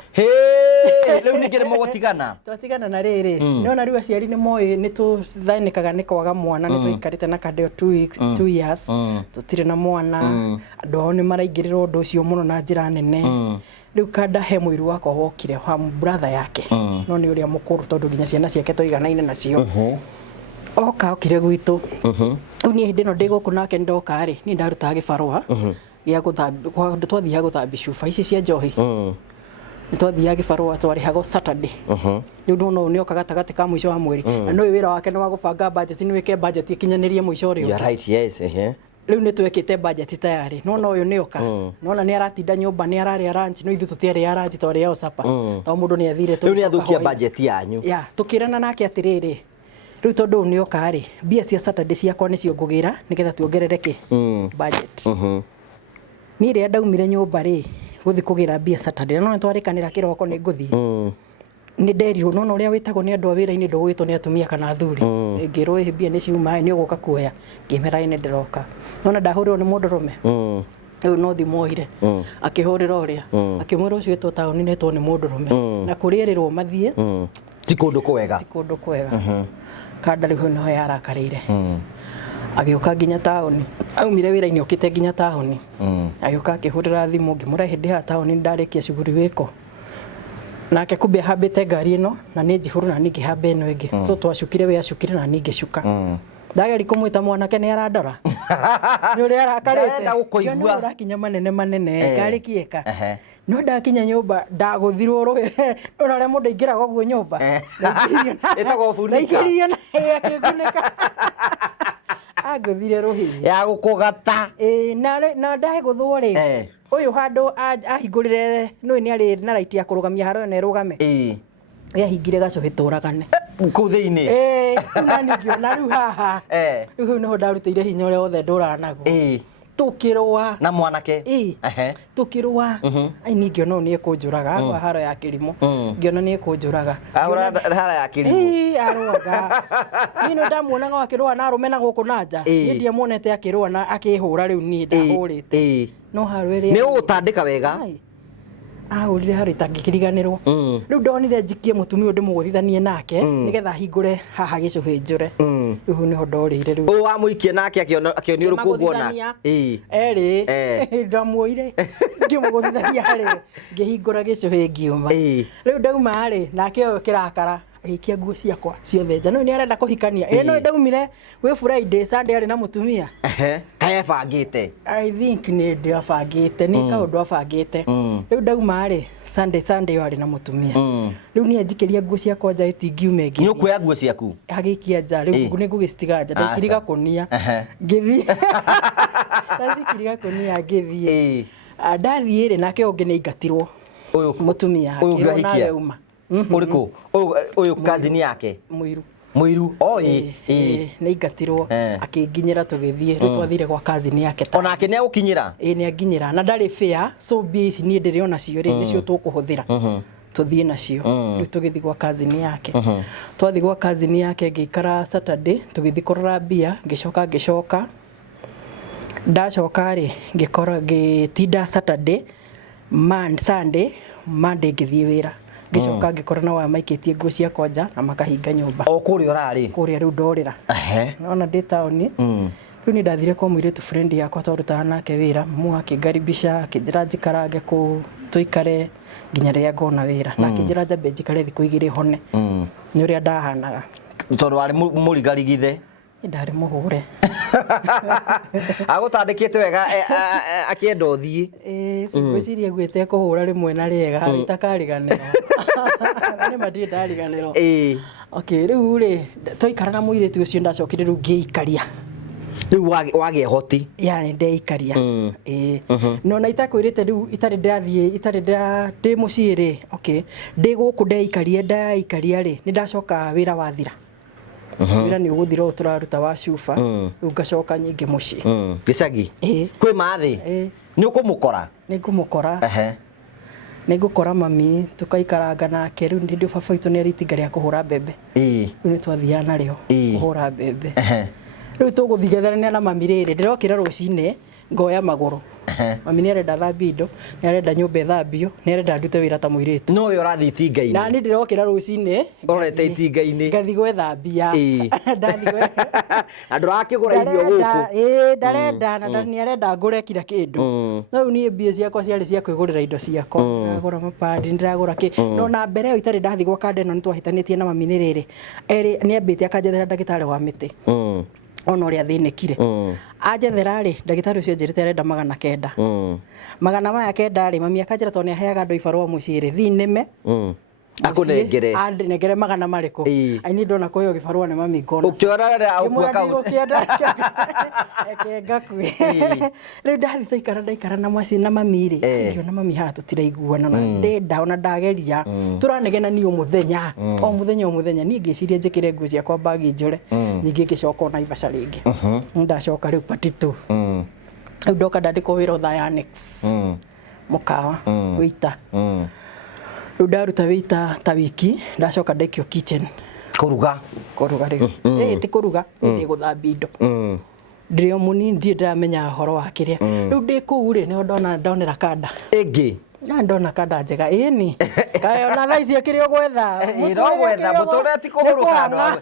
riu ni ngire mugutigana twatigana na riri nona riu aciari ni moi ni tuthainikaga ni kwaga mwana ni twikarite na kandeo 2 weeks 2 years tutire na mwana andu ao ni maraingirira undu ucio muno na njira nene riu kanda he muiru wakwa wokire wa brother yake no ni uria mukuru tondu nginya ciana ciake toiganaine nacio oka okire gwitu riu ni hindi no ndiguku nake ndoka ri ni ndaruta gibarua ya guthambia twathiaga guthambia cuba ici cia njohi ni twathiaga gibarua twarihagwo Saturday riu no ni oka gatagati ka mwisho wa mweri na no wira wake ni wa gubanga budget ni wike budget ikinyanirie mwisho ri you right yes riu ni twekite budget tayari no uyu ni oka nona ni aratinda nyumba ni araria lunch no ithu tutiari ya lunch twari yo sapa to mundu ni athire riu ni athukia budget yanyu ya tukirana nake atiriri riu tondu ni oka ri bia cia Saturday ciakwa ni cio ngugira nigetha tuongerereke budget ni ri ndaumire nyumba ri guthi kugira bia Saturday no twarikanira kiroko ni nguthi ni nderio no uria witagwo ni andu a wira-ini ndugwitwo ni atumia kana athuri ngirwo bia ni ciuma ni uguka kuoya ngimera ni ndiroka nona ndahurirwo ni mundurume riu no thimoire akihurira uria akimwira ucio etwo taoni ni etwo ni mundurume na kurierirwo mathie ti kundu kwega kanda riu no yarakarire agioka nginya taoni aumire wira-ini okite nginya taoni agioka akihurira thimu ngimura hindi ha taoni ndarikia shughuli wiko nake kumbe habite ngari ino na ni njihuru na ningi habe ino ingi so twacukire we acukire na ningi cuka ndageri kumwita mwanake ni arandora ni uri arakarite ndenda gukuigua urakinya manene ngari kieka no ndakinya nyumba ndaguthirwo rugire ona ria mundu ingiraga guo nyumba etagwo funika akiguneka aguthire ruhiye ya gukugata na ndahe guthwo ri uyu handu ahingurire no ni ari na right ya kurugamia haro na rugame yahingire gacuhi turagane ku thiini na ningio na riu haha riu no ndarutire hinya ure othe nduranago tukirwa na mwanake tukirwa ai ningio no ni kunjuraga kwa haro ya kirimo ngiona ni kunjuraga haro ya kirimo arwaga ni no ndamuonaga akirwa na arume na guku nanja ni ndie muonete akirwa na akihura riu ni ndahurite no harwere ni ugutandika wega ahurire hari tangikiriganirwo riu ndonire njikie mutumia ndi muguthithanie nake nigetha hingure haha gicuhi njure riu ni ho ndorire riu o amuikie nake akioni urukungu ona eri ndamuoire ngimuguthithania hari ngihingura gicuhi ngiuma riu ndauma ari nake kirakara agikia nguo ciakwa ciothe nja no ni arenda kuhikania no ndaumire we Friday Sunday ari na mutumia kaebangite I think ni ndio abangite ni kaundu abangite riu ndauma ari Sunday ari na mutumia riu ni anjikiria nguo ciakwa nja itingiume ngi ni ukuya nguo ciaku agikia nja riu ni ngugicitiga nja ndaikiriga kunia ngithi ndacikiriga kunia ngithie ndathiire nake ungi ni ingatirwo uyu mutumia uyu nawe uma uriku uyu kazini yake muiru ni ingatirwo akinginyira tugithie riu twathire kwa kazini yake ona ake ni agukinyira ni aginyira na ndari fair so bia ici ni ndiri ona cio ri nicio tukuhuthira tuthie nacio riu tugithi kwa kazini yake twathi kwa kazini yake ngikara Saturday tugithi kurora bia ngicoka ndacoka ri ngikora ngitinda Saturday Sunday Monday ngithie wira ngicoka ngikora na wa maikitie nguo cia kwanja na makahinga nyumba o kuri orari kuria riu ndorira nona ndi tauni riu ni ndathire kwa muiritu friend yakwa twarutaga nake wira mamu akingaribisha akinjira njikarange ku tuikare nginya ria ngona wira na akinjira njambe njikare thiku igiri hone ni uria ndahanaga tondu wari murigarigithe ndari muhure agutandikite wega akienda uthii ngwiciria gwite kuhura rimwe na riega itakariganira ni madi ndariganiro okay riu ri twaikara na muiritu ucio ndacokire riu ngiikaria riu wage hoti yani ndeikaria no na itakwirite riu itari ndathie itari ndi muciiri okay ndi guku ndaikaria ri ni ndacoka wira wathira wira ni uguthira turaruta wa shufa riu ngacoka nyingi muci gicagi kwi mathi ni ukumukora ningukora mami tukaikaranga nake riu ndi baba itu ni aritinga ria kuhura mbembe riu ni twathia nario kuhura mbembe riu tuguthigethania na mami riri ndirokira rucine ngoya maguru mami ni arenda thambia indo ni arenda nyumba thambio ni arenda ndute wira ta muiritu no yo rathi itinga-ini na ni ndirokira rucine ngorete itinga-ini ngathi gwethambia ndathi andu akigura irio guku ndarenda na ni arenda ngure kira kindu no riu ni mbia ciakwa ciari cia kwigurira indo ciakwa ndagura mapadi ndiragura ki no na mbere yo itari ndathi gwa kande no ni twahitanitie na mami ni riri ni ambite akanjethera ndagitari wa miti ona uria thinikire anjethera ri ndagitari ucio njirite arenda 900 magana maya kenda ri mami akanjira to ni aheaga andu ibarua muciri thinime akunengere nengere magana mariko ai ndona koyo gibarua ni mami ngona ukiorara au account ekenga kwi riu ndathi twaikara na mwaci na mami ri ngiona mami haha tutiraiguana na ndenda ona ndageria turanegena ni umuthenya o muthenya ni ngiciria njikire nguo ciakwa bagi njure ningi ngicoka na Naivasha ringi ndacoka riu patitu riu ndoka ndandikwo wira uthaya annex mukawa wita riu ndaruta wita ta wiki ndacoka ndaikio kitchen kuruga riu ti kuruga ndi guthambia indo ndirio munini ndamenya horo wa kiria riu ndi kuu ri ni ndonera kanda ingi na ndona kanda njega ni kayo na thaici kirio gwetha muture ti kuhuruka ndo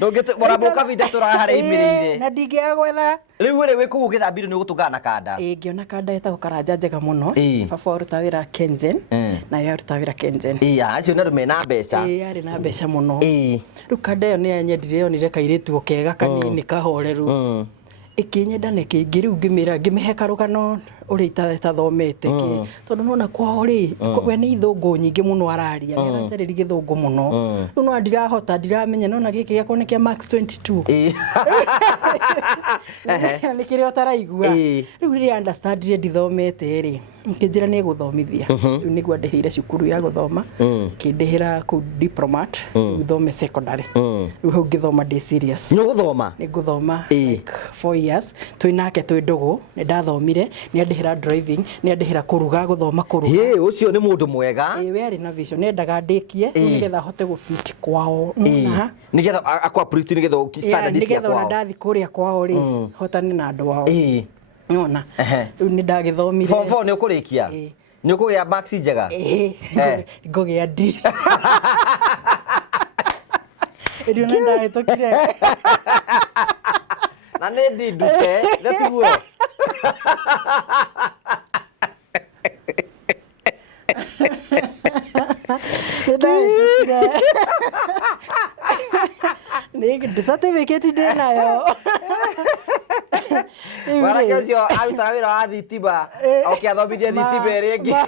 ndungite boraboka vida turahare imirire na ndingia gwetha riu ri wiku githambiro ni gutungana na kanda ngiona kanda etagwo karanja njega muno baba aruta wira Kengen na yo aruta wira Kengen acio ni rume na mbeca ari na mbeca muno riu kanda yo ni anyendire yo nire kairitu kega kanini kahoreru ikinyenda nekingi riu ngimira ngimihe karugano uri itathomete ki tondu nona kwao ri we ni ithungu nyingi muno araria ni aratariri githungu muno riu no ndirahota ndiramenya nona giki giakwa ni kia max 22 ni kirio taraigua riu ri understand ri ndithomete ri nkinjira ni guthomithia riu niguo ndihire cukuru ya guthoma kindihira ku diplomat guthome secondary riu hau ngithoma ndi serious ni guthoma ni guthoma like 4 years twinake twi ndugu ni ndathomire ni andihira driving ni andihira kuruga guthoma kuruga ucio ni mundu mwega we ari na vision ni ndaga ndikie nigetha hote gufit kwao na nigetha akwa pretty nigetha standard cia kwao nigetha ndathi kuria kwao ri hotane na andu wao nona riu ni ndagithomire form 4 ni ukurikia ni ukugia max njega ngugia D riu ni ndahitokire na nä ndinduke gatiguo nä certificate ndä nayo warake å cio aruta wä ra wa thitima okä athomithia thitima ä rä ngä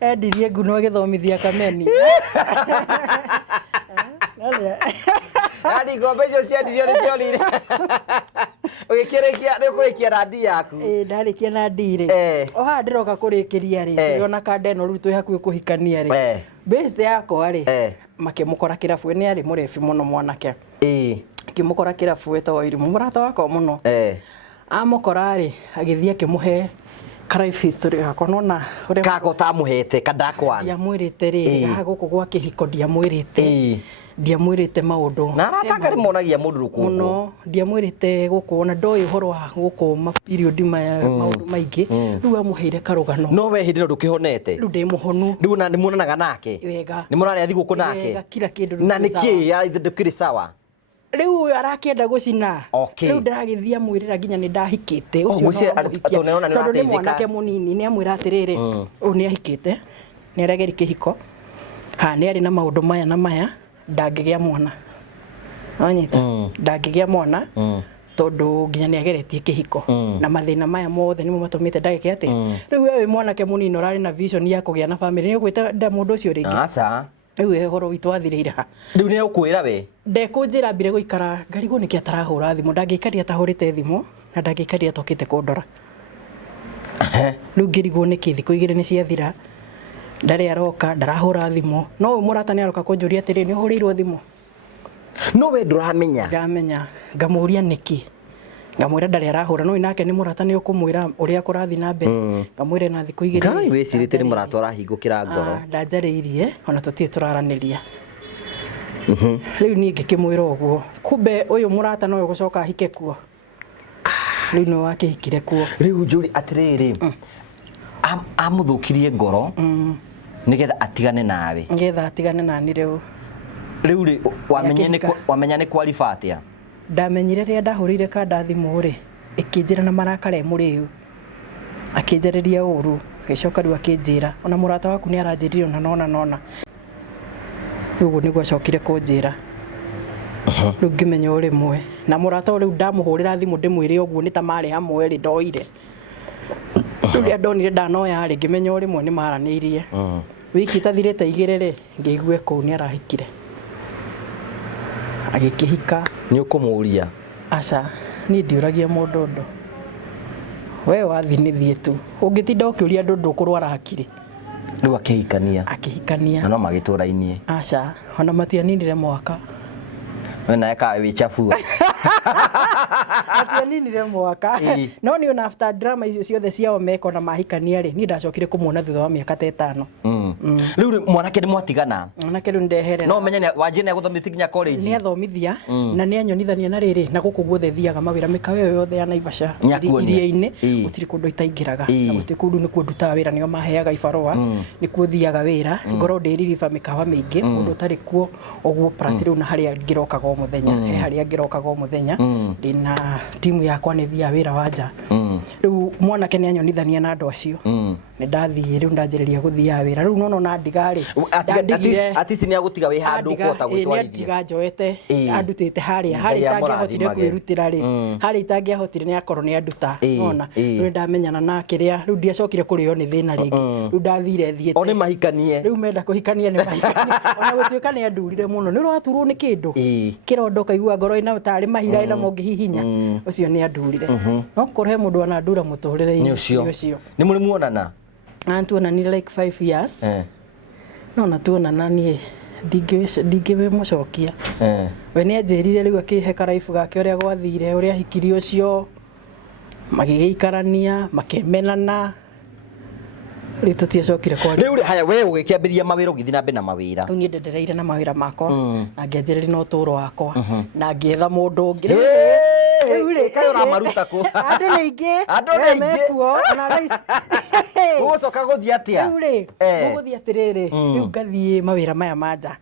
endirie nguno agithomithia kameni yani ngombe icio ciendirio nä cionire ũgĩkĩrĩkia nĩ ũkũrĩkia na ndi yaku ndarĩkia na ndi rĩ o haha ndĩroka kũrĩkĩria rĩ tũrĩona kanda ĩno rĩu twĩ hakuhĩ kũhikania rĩ base yakwa rĩ makĩmũkora kĩrabu nĩ arĩ mũrebi mũno mwanake akĩmũkora kĩrabu wetagwo Irimũ mũrata wakwa mũno amũkora rĩ agĩthiĩ akĩmũhe life history gakwa nona kako tamuhete kadakwa ndiamwirite ri guku gwa kihiko ndiamwirite maundu na aratangari monagia mundu ruku muno ndiamwirite guku ona ndoi horo wa guku ma period maya maundu maingi riu amuheire karugano no we hindiro ndukihonete riu ndi muhonu riu na nimuonanaga nake wega nimurari athi guku nake kila kindu na niki ndukiri sawa riu arakienda gucina riu ndiragithia mwirira nginya ni ndahikite ucio no tondu ni mwanake munini ni amwira atiriri u ni ahikite ni aregeri kihiko ni ari na maundu maya na maya ndangigia mwana anyita ndangigia mwana tondu nginya ni ageretie kihiko na mathina maya mothe nimo matumite ndagike ati riu we mwanake munini urari na vision ya kugia na family ni gwita mundu ucio ringi aca riu horo witu athirire ha riu ni ukwira we ndekunjira mbire guikara ngarigo niki atarahura thimu ndangikaria tahurite thimu na ndangikaria tokite kundora riu ngirigo niki thiku igire ni ciathira ndari aroka ndarahura thimu no murata ni aroka kunjuria atiri ni hurirwo thimu no we nduramenya ndamenya ngamuria niki ngamwira ndari arahura no inake ni murata ni ukumwira uria kurathi na mbere ngamwira na thiku igire ngai wicirite ni murata urahingukira ngoro ndanjariirie ona tutie turaraniria riu ni ngikimwira uguo kumbe uyu murata no gucoka hike kuo riu no akihikire kuo riu njuri atiriri amuthukirie ngoro nigetha atigane nawe ngetha atigane nani riu wamenya ni qualify atia ndamenyire ria ndahurire kanda thimu ri ikinjira na marakare muriu akinjariria uru gicoka riu akinjira ona murata waku ni aranjirire ona nona riu niguo acokire kunjira riu ngimenya urimwe na murata riu ndamuhurira thimu ndimwire uguo ni ta mari hamwe ri ndoire riu ndonire ndanoya ri ngimenya urimwe ni maraniirie wiki tathirite igire ri ngiigue kuu ni arahikire agikihika ni ukumuria aca ni ndiuragia mundu ndo we wathi ni thie tu ungitinda ukiuria andu ndukurwara hakiri riu akihikania na no magiturainie aca ona matianinire mwaka we nae kawe wi chafua matianinire mwaka no ni ona after drama icio ciothe ciao meko na mahikania ri ni ndacokire kumuona thutha wa miaka 5 riu mwanake ni mwatigana mwanake riu ndehere no menya wajine aguthomithia nginya college ni athomithia na ni anyonithania na riri na guku guothe thiaga mawira mikawe yothe ya Naivasha iria-ini gutiri kundu itaingiraga na gutiri kundu ni kundutaga wira nio maheaga ibarua ni kuothiaga wira ngoro ndiririva mikawa mingi kundu utari kuo oguo plus riu na haria ngirokaga o muthenya he haria ngirokaga o muthenya ndina timu yakwa ni thia wira wa nja riu mwanake ni anyonithania na andu acio ni ndathie riu ndanjiriria guthia wira riu nono na ndigari atisi ni agutiga wi handu kwota gutwarithia ndiga njoete andutite haria tangiahotire kwirutira ri haria tangiahotire ni akorwo ni anduta nona riu ndamenyana na kiria riu ndiacokire kurio ni thina ringi riu ndathire thiete one mahikanie riu menda kuhikania ni mahikanie ona gutuika ni andurire muno ni rwaturwo ni kindu kirondo kaigua ngoro ina tari mahira ina mongihihinya ucio ni andurire no kurhe mundu anandura muturire-ini ucio ni muri muonana antuonanire like 5 years no natuonana ni ndingiwe mucokia we ni anjirire riu akihe karaifu gake uria gwathire uria hikirio ucio magigiikarania makemenana riu tutiacokire kwa riu haya we ugikiambiria mawira ugithi na mbere na mawira riu ni ndendereire na mawira makwa na ngianjiriri na uturo wakwa na ngietha mundu ungi riu ri kayo ramaruta ku andu ni ingi mekuo ona rais gucoka guthi atia riu ri guthi atiriri riu ngathie mawira maya manja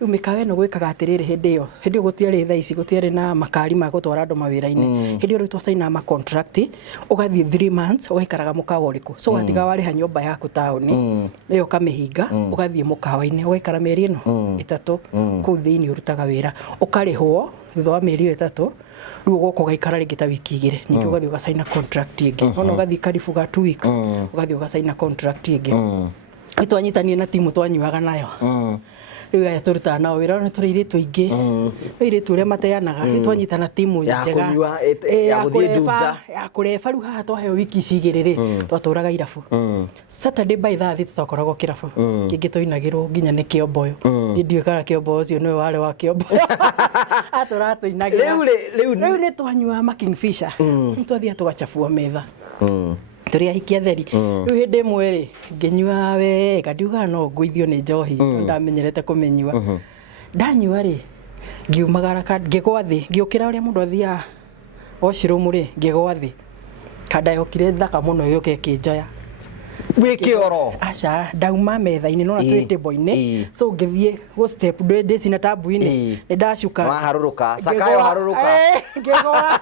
riu mikawe no gwikaga atiriri hindi yo gutiari thaa ici gutiari na makari ma gutwara andu mawira-ini hindi yo twasaina ma contract ugathie 3 months ugaikaraga mukawa uriku so gatiga wariha nyumba yaku tauni iyo kamihinga ugathie mukawa-ini ugaikara mieri ino 3 kuu thiini urutaga wira ukarihwo thutha wa mieri 3 riu goko gaikara ringi ta wiki 2 ningi ugathie ugasaina contract ingi ona ugathie karibu ga 2 weeks ugathie ugasaina contract ingi itwanyitanie na timu twanyuaga nayo riu aya turutaga nao wira ni turire twingi wire turia mateanaga twanyitana timu njega ya kureba riu haha twaheo wiki cigiriri twaturaga irabu Saturday by that tutakoragwo kirabu kingi tuinagirwo nginya ni kiomboyo ndiwe kana kiomboyo ucio niwe wale wa kiomboyo aturatuinagira riu ni twanyua ma Kingfisher twathia tugachafua metha turi ahikia theri riu hindi imwe ri nginyua wega ndiuga no ngũithio ni njohi ndamenyerete kumenyua ndanyua ri ngiumagara ngigwa thi ngiukira uria mundu athia washroom ri ngigwa thi kada yokire thaka muno yoke kinjoya wiki oro acha ndauma metha-ini nona twi table-ini so ngithie go step ndeci na tabu-ini ni ndacuka waharuruka sakayo haruruka ngigwa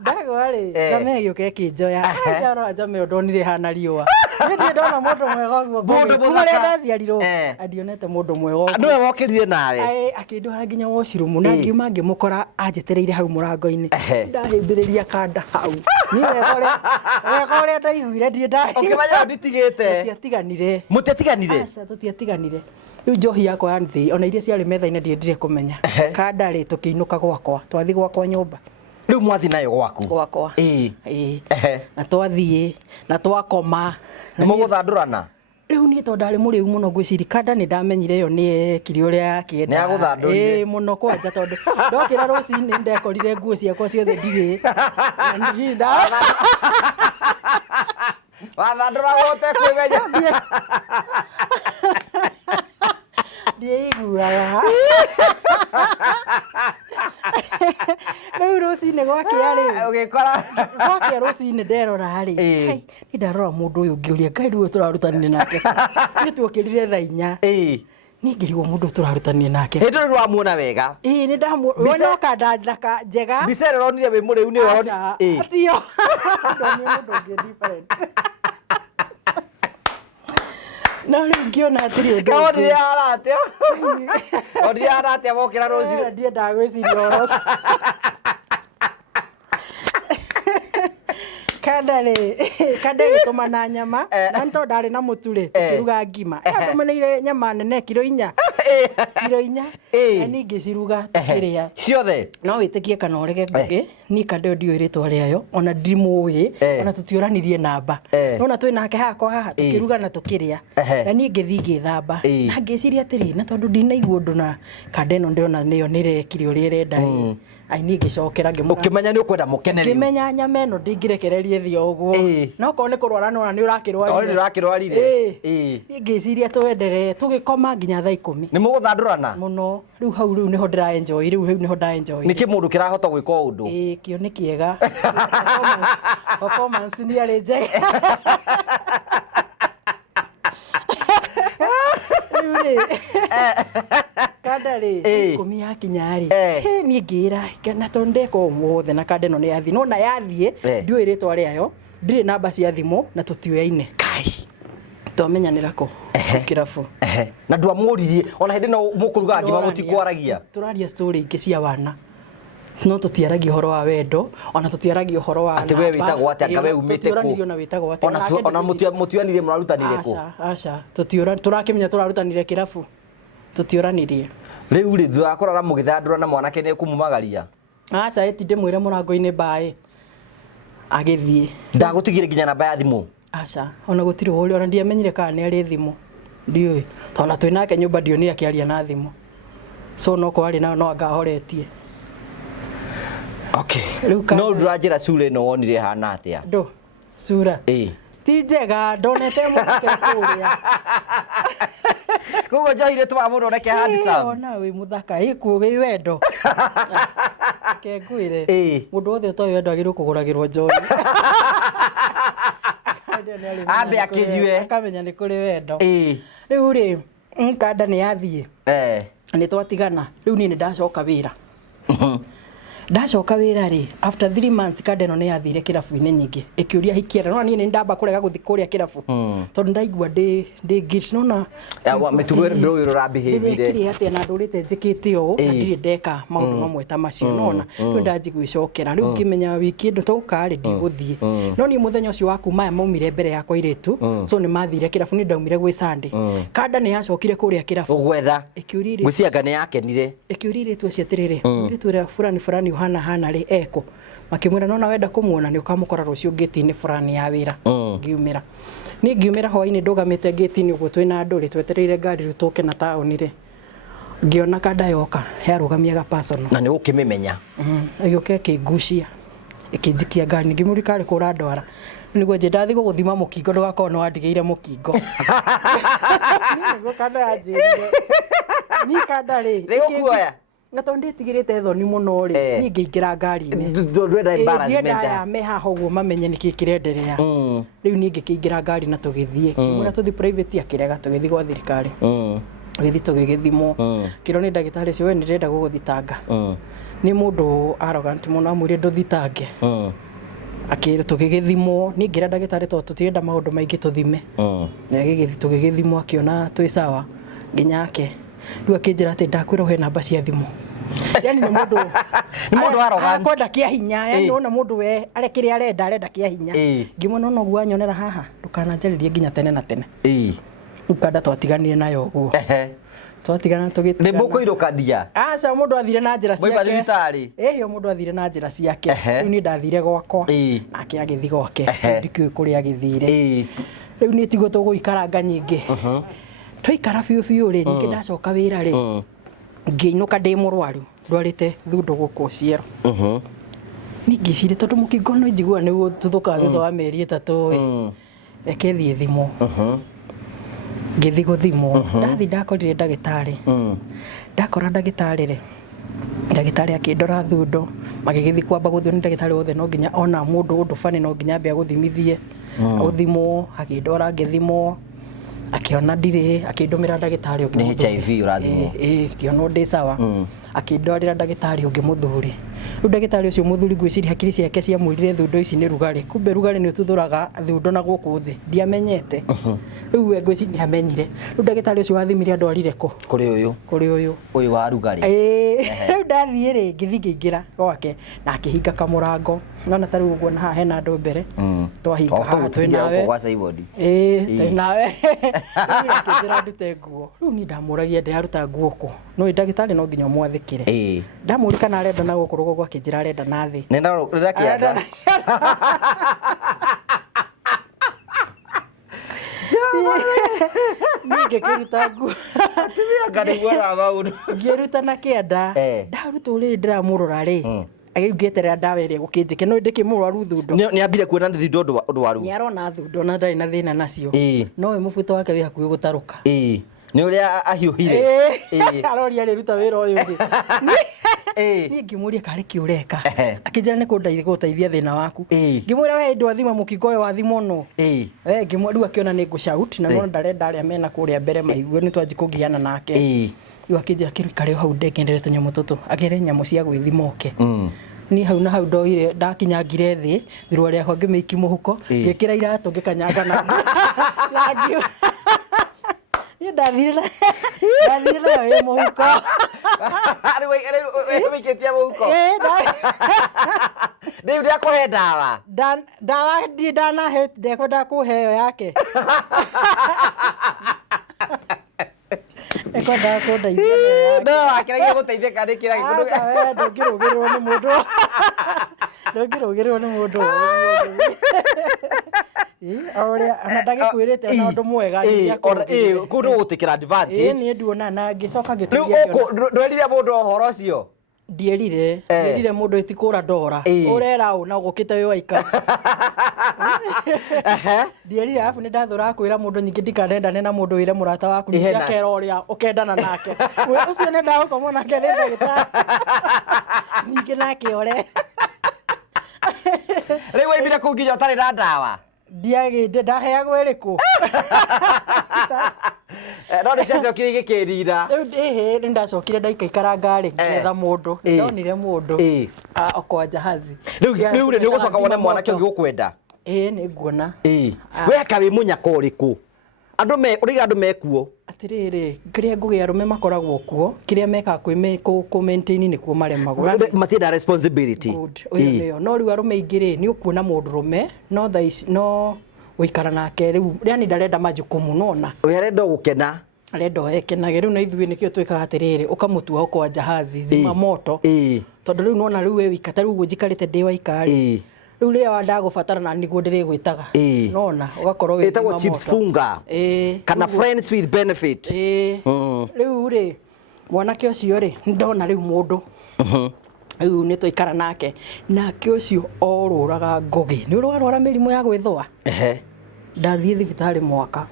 ndagwa ri jame gioke kinjoya ndaro jame ndonire hana riua ndi ndona mundu mwega guo kuma ria ndaciarirwo andionete mundu mwega niwe wokirire nawe akindwara nginya washroom na ngiuma ngimukora anjetereire hau murango-ini ndahimbiria kanda hau ni wega uria ndaiguire ndi ukimanya nditigite tutiatiganire mutetiganire aca tutiatiganire riu njohi yakwa yanthi ona iria ciarĩ metha-inĩ ndiendire kumenya kanda rĩ tukiinuka gwakwa twathi gwakwa nyumba riu mwathi nayo gwakwa na twathie na twakoma nimuguthandurana riu ni to ndari muriu muno ngwiciri kanda ni ndamenyire yo ni ekire uria yakienda ni aguthandurire muno kwanja tondu ndokira rucini ndekorire nguo ciakwa ciothe ndire ndirida wathandura wote kwimenya ndieiguaga riu rucini gwakia ri ugikora gwakia rucini nderora ri ni ndarora mundu uyu ngiuria ngai riu turarutanire nake ni tuokirire thaa 4 ni ngirigwo mundu turarutania nake hindi ri wamuona wega ni ndamuona kanda thaka njega bicere ronire wi muriu ni woni atio ndoni mundu ngi different no riu ngiona atiri ndonire aratia ndonire aratia wokira rucini ndie ndagwiciria oroco kanda gituma na nyama na nto ndari na muture tukiruga ngima ndomeneire nyama nene kilo 4 ni ngiciruga tukiria ciothe no witikie kana urege ngugi ni kanda ndio iritwa riayo ona ndimuwi ona tutioranirie namba nona twi nake hakwa haha tukiruga na tukiria na ni ngithi ngithamba na ngiciria atiri na tondu ndinaigua undu na kanda ino ndiona niyo nirekire uria irenda ai ni ngicokera ngimura ukimenya ni ukwenda mukenere ngimenya nyama ino ndingirekererie thio uguo no ko ni kurwara nona ni urakirwarire ni urakirwarire ni ngiciria tuendere tugikoma nginya thaa 10 ni muguthandurana muno riu hau riu niho ndira enjoy riu niho nda enjoy niki mundu kirahota gwika undu kio ni kiega performance ni ari njega kandari kumi yakinyari ni ngira kana tondeko mothe na kandeno ni yathi no na yathie ndiu iritwa riayo ndire namba cia thimu na tutioyaine kai twamenyanira ko kirafu na ndwamuririe ona hindi no mukuruga ngima mutikwaragia turaria story ingi cia wana no tutiaragia uhoro wa wendo ona tutiaragia uhoro wa ati we witagwo ati anga we umite ku ona witagwo ati ona mutianire murarutanire ku acha turakimenya turarutanire kirafu tutioranirie riu ri thua akorara mugithandura na mwanake ne kumumagaria acha eti ndimwire murango-ini bae agithie ndagutigire nginya namba ya thimu acha ona gutiri hori ona ndiamenyire kana ni ari thimu ndiui tona twinake nyumba ndio ni akiaria na thimu so no ko ari no angahoretie okay no ndurajira sura no wonire hana atia ndo sura ti njega ndonete muke kuria kugo joire twa mundu reke handsome ona wi muthaka iku wi wendo ke ngwire mundu othe to wendo agiru kuguragirwo njoi ambe akijue akamenya ni kuri wendo riu ri kanda ni yathie ni twatigana riu ni ndacoka wira ndacoka wira ri after 3 months kanda ino ni yathire kirabu-ini nyingi ikiuria hikiera no ni ndamba kurega guthi kuria kirabu tondu ndaigua ndi git nona wa mitugo ndo wira behave kiri ati na ndurite njikite o na ndiri ndeka maundu mamwe ta macio nona riu ndaji gwicokera riu ngimenya wiki ndo tukari ndiguthie no ni muthenya ucio waku maya maumire mbere yakwa iritu so ni mathire kirabu ni ndaumire gwi Sunday kanda ni yacokire kuria kirabu ugwetha ikiurire gwicianga ni yakenire ikiurire tu aciatirire iritu ria fulani hana ri eko makimwira nona wenda kumuona ni ukamukora rucio gate-ini fulani ya wira ngiumira ni ngiumira hwaini ndugamite gate-ini uguo twina nduri twetereire ngari rutuke na taoni ri ngiona kanda yoka yarugamia ga personal na ni ukimimenya ayoke kingucia ikinjikia ngari ngimuri kare kura ndwara niguo nje ndathi guguthima mukingo ndugakorwo no wandigĩire mukingo niguo kanda yanjĩrire ni kanda rĩ Rĩgũkuoya na tondũ nditigĩrĩte thoni mũno rĩ niĩ ngĩingĩra ngari-inĩ ndwenda embarrassment ndienda me haha ũguo mamenye nĩkĩ kĩrenderea rĩu niĩ ngĩkĩingĩra ngari na tũgĩthiĩ ngĩmwĩra tũthiĩ private akĩrega tũgĩthiĩ gwa thirikari tũgĩthiĩ tũgĩgĩthimwo kĩrwo nĩ ndagĩtarĩ ũcio we nĩ ndĩrenda gũgũthitanga nĩ mũndũ arrogant mũno amwĩre ndũthitange akĩrwo tũgĩgĩthimwo niĩ ngĩra ndagĩtarĩ tondũ tũtirenda maũndũ maingĩ tũthime tũgĩgĩthimwo akĩona twĩ sawa nginya ake rĩu akĩnjĩra atĩ ndakwĩra ũhe namba cia thimũ yani nĩ mũndũ arrogant akwenda kĩa hinya yani ona mũndũ we arekĩrĩa arenda kĩa hinya ngĩmwona no guo anyonera haha ndũkananjarĩrie nginya tene na tene ukanda twatiganire nayo ũguo twatigana tũgĩtigana nĩ mũkũirũkania aca mũndũ athire na njĩra ciake thibitarĩ ĩhĩ mũndũ athire na njĩra ciake rĩu niĩ ndathire gwakwa nake agĩthiĩ gwake ndikĩũĩ kũrĩa agĩthire rĩu niĩ tiguo tũgũikaranga nyingĩ twaikara biũ rĩ ningĩ ndacoka wĩra rĩ ngĩinũka ndĩ mũrwaru ndwarĩte thundo gũkũ ciero ningĩcire tondũ mũkingo no njiguaga nĩguo tũthũkaga thutha wa mĩeri ĩtatũ reke thiĩ thimwo ngĩthiĩ gũthimwo ndathi ndakorire ndagĩtarĩ ndakora ndagĩtarĩ rĩ ndagĩtarĩ akĩndora thundo magĩgĩthiĩ kwamba gũthimwo nĩ ndagĩtarĩ wothe no nginya ona mũndũ ũndũ bani no nginya ambia gũthimithie gũthimwo akĩndora ngĩthimwo akiona ndirĩ akĩndũmĩra ndagĩtarĩ ũngĩ nĩ HIV ũrathimwo kĩona ndĩ sawa akĩndwarĩra ndagĩtarĩ ũngĩ mũthuri rĩu ndagĩtarĩ ũcio mũthuri ngwĩciria hakiri ciake ciamwĩrire thundo ici nĩ rugarĩ kumbe rugarĩ nĩ ũtuthũraga thundo na gũkũ thĩ ndiamenyete rĩu we ngwĩciria nĩamenyire rĩu ndagĩtarĩ ũcio wathimire andwarire kũ kũrĩ ũyũ wa rugarĩ rĩu ndathiĩ rĩ ngĩthiĩ ngĩingĩra gwake na akĩhinga kamũrango nona ta rĩu ũguo na haha hena andũ mbere twahinga haha twĩ nawe twĩ nawe akĩnjĩra ndute nguo rĩu niĩ ndamũragia ndĩraruta nguo kũ no ndagĩtarĩ no nginya mwathĩkĩre ndamũria kana arenda na gũkũ rũgongo akĩnjĩra arenda na thĩ nenda kĩanda niĩ ngĩkĩruta nguo ngĩruta na kĩanda ndaruta ũrĩrĩ ndĩramũrora rĩ agĩũngĩeterera ndawa ĩrĩa gũkĩnjĩke no ndĩkĩmũrwaru thundo nĩ ambire kuona thundo ndwaru nĩ arona thundo na ndarĩ na thĩna nacio no we mũbuto wake wĩ hakuhĩ gũtarũka nĩ ũrĩa ahiũhire aroria rĩ ruta wĩra ũyũ ũngĩ niĩ ngĩmũria karĩ kĩũreka akĩnjĩra nĩ gũteithia thĩna waku ngĩmwĩra we ndwathima mũkingo ũyũ wathimwo no rĩu akĩona nĩ ngũshout na no ndarenda arĩa mena kũrĩa mbere maigue nĩ twanji kũgiana nake rĩu akĩnjĩra kĩrĩ hau ndengendere tũnyamũ tũtũ agere nyamũ cia gwĩthima oke niĩ hau na hau ndoire ndakinyangire thĩ thirwa rĩakwa ngĩmĩiki mũhuko ngĩkĩra iratũ ngĩkanyanga na niĩ ndathire nayo mũhuko wĩikĩtie mũhuko rĩu ndakũhe ndawa ndanahe ndekwenda kũheo yake ekwenda kũndeithia no akĩragia gũteithĩka nĩ kĩragi ndũngĩrũgĩrĩrwo nĩ mũndũ ũrĩa ona ndagĩkwĩrĩte ona ũndũ mwega kũndũ gũtĩkĩra advantage niĩ nduona na ngĩcoka ngĩturia ndwerire mũndũ ũhoro ũcio ndierire mũndũ etikũra ndora ũrera ũna gũkĩte wĩ waika ndierire arabu nĩ ndathũraga kwĩra mũndũ nyingĩ ndikanendane na mũndũ wĩre mũrata waku ningĩ akera ũrĩa ũkendana nake ũcio nĩ ndagũkomwo nake nĩ ndagĩtarĩ nyingĩ nake ore rĩu waimire kũu nginya ũtarĩ na ndawa ndiagĩte ndaheagwo ĩrĩkũ no nĩ ciacokire igĩkĩrira rĩu nĩ ndacokire ndaikaikara ngari ngĩetha mũndũ ndonire mũndũ okwa jahazi rĩu nĩ ũgũcoka wone mwanake ũngĩ ũkwenda nĩ nguona weka wĩ mũnyaka ũrĩkũ ũrĩga andũ mekuo atĩrĩrĩ kĩrĩa ngũgĩa arũme makoragwo kuo kĩrĩa mekaga kũ maintain nĩkuo maremagwo matienda responsibility no rĩu arũme aingĩ nĩ ũkuona mũndũrũme no gũikara nake rĩu yani ndarenda majukumu nona we arenda gũkena arenda ekenage rĩu na ithuĩ nĩkĩo twĩkaga atĩrĩrĩ ũkamũtua okwa jahazi zima moto tondũ rĩu nona rĩu we wika ta rĩu njikarĩte ndĩ waikari rĩu rĩrĩa wandagũbatara na nĩguo ndĩrĩgwĩtaga nona ũgakorwo wĩ ĩtagwo chips funga kana friends with benefit rĩu rĩ mwanake ũcio rĩ ndona rĩu mũndũ Riu nĩ twaikara nake nake ũcio orũraga Ngũgĩ nĩ ũrwarwara mĩrimũ ya gwĩthũa ndathiĩ thibitarĩ mwaka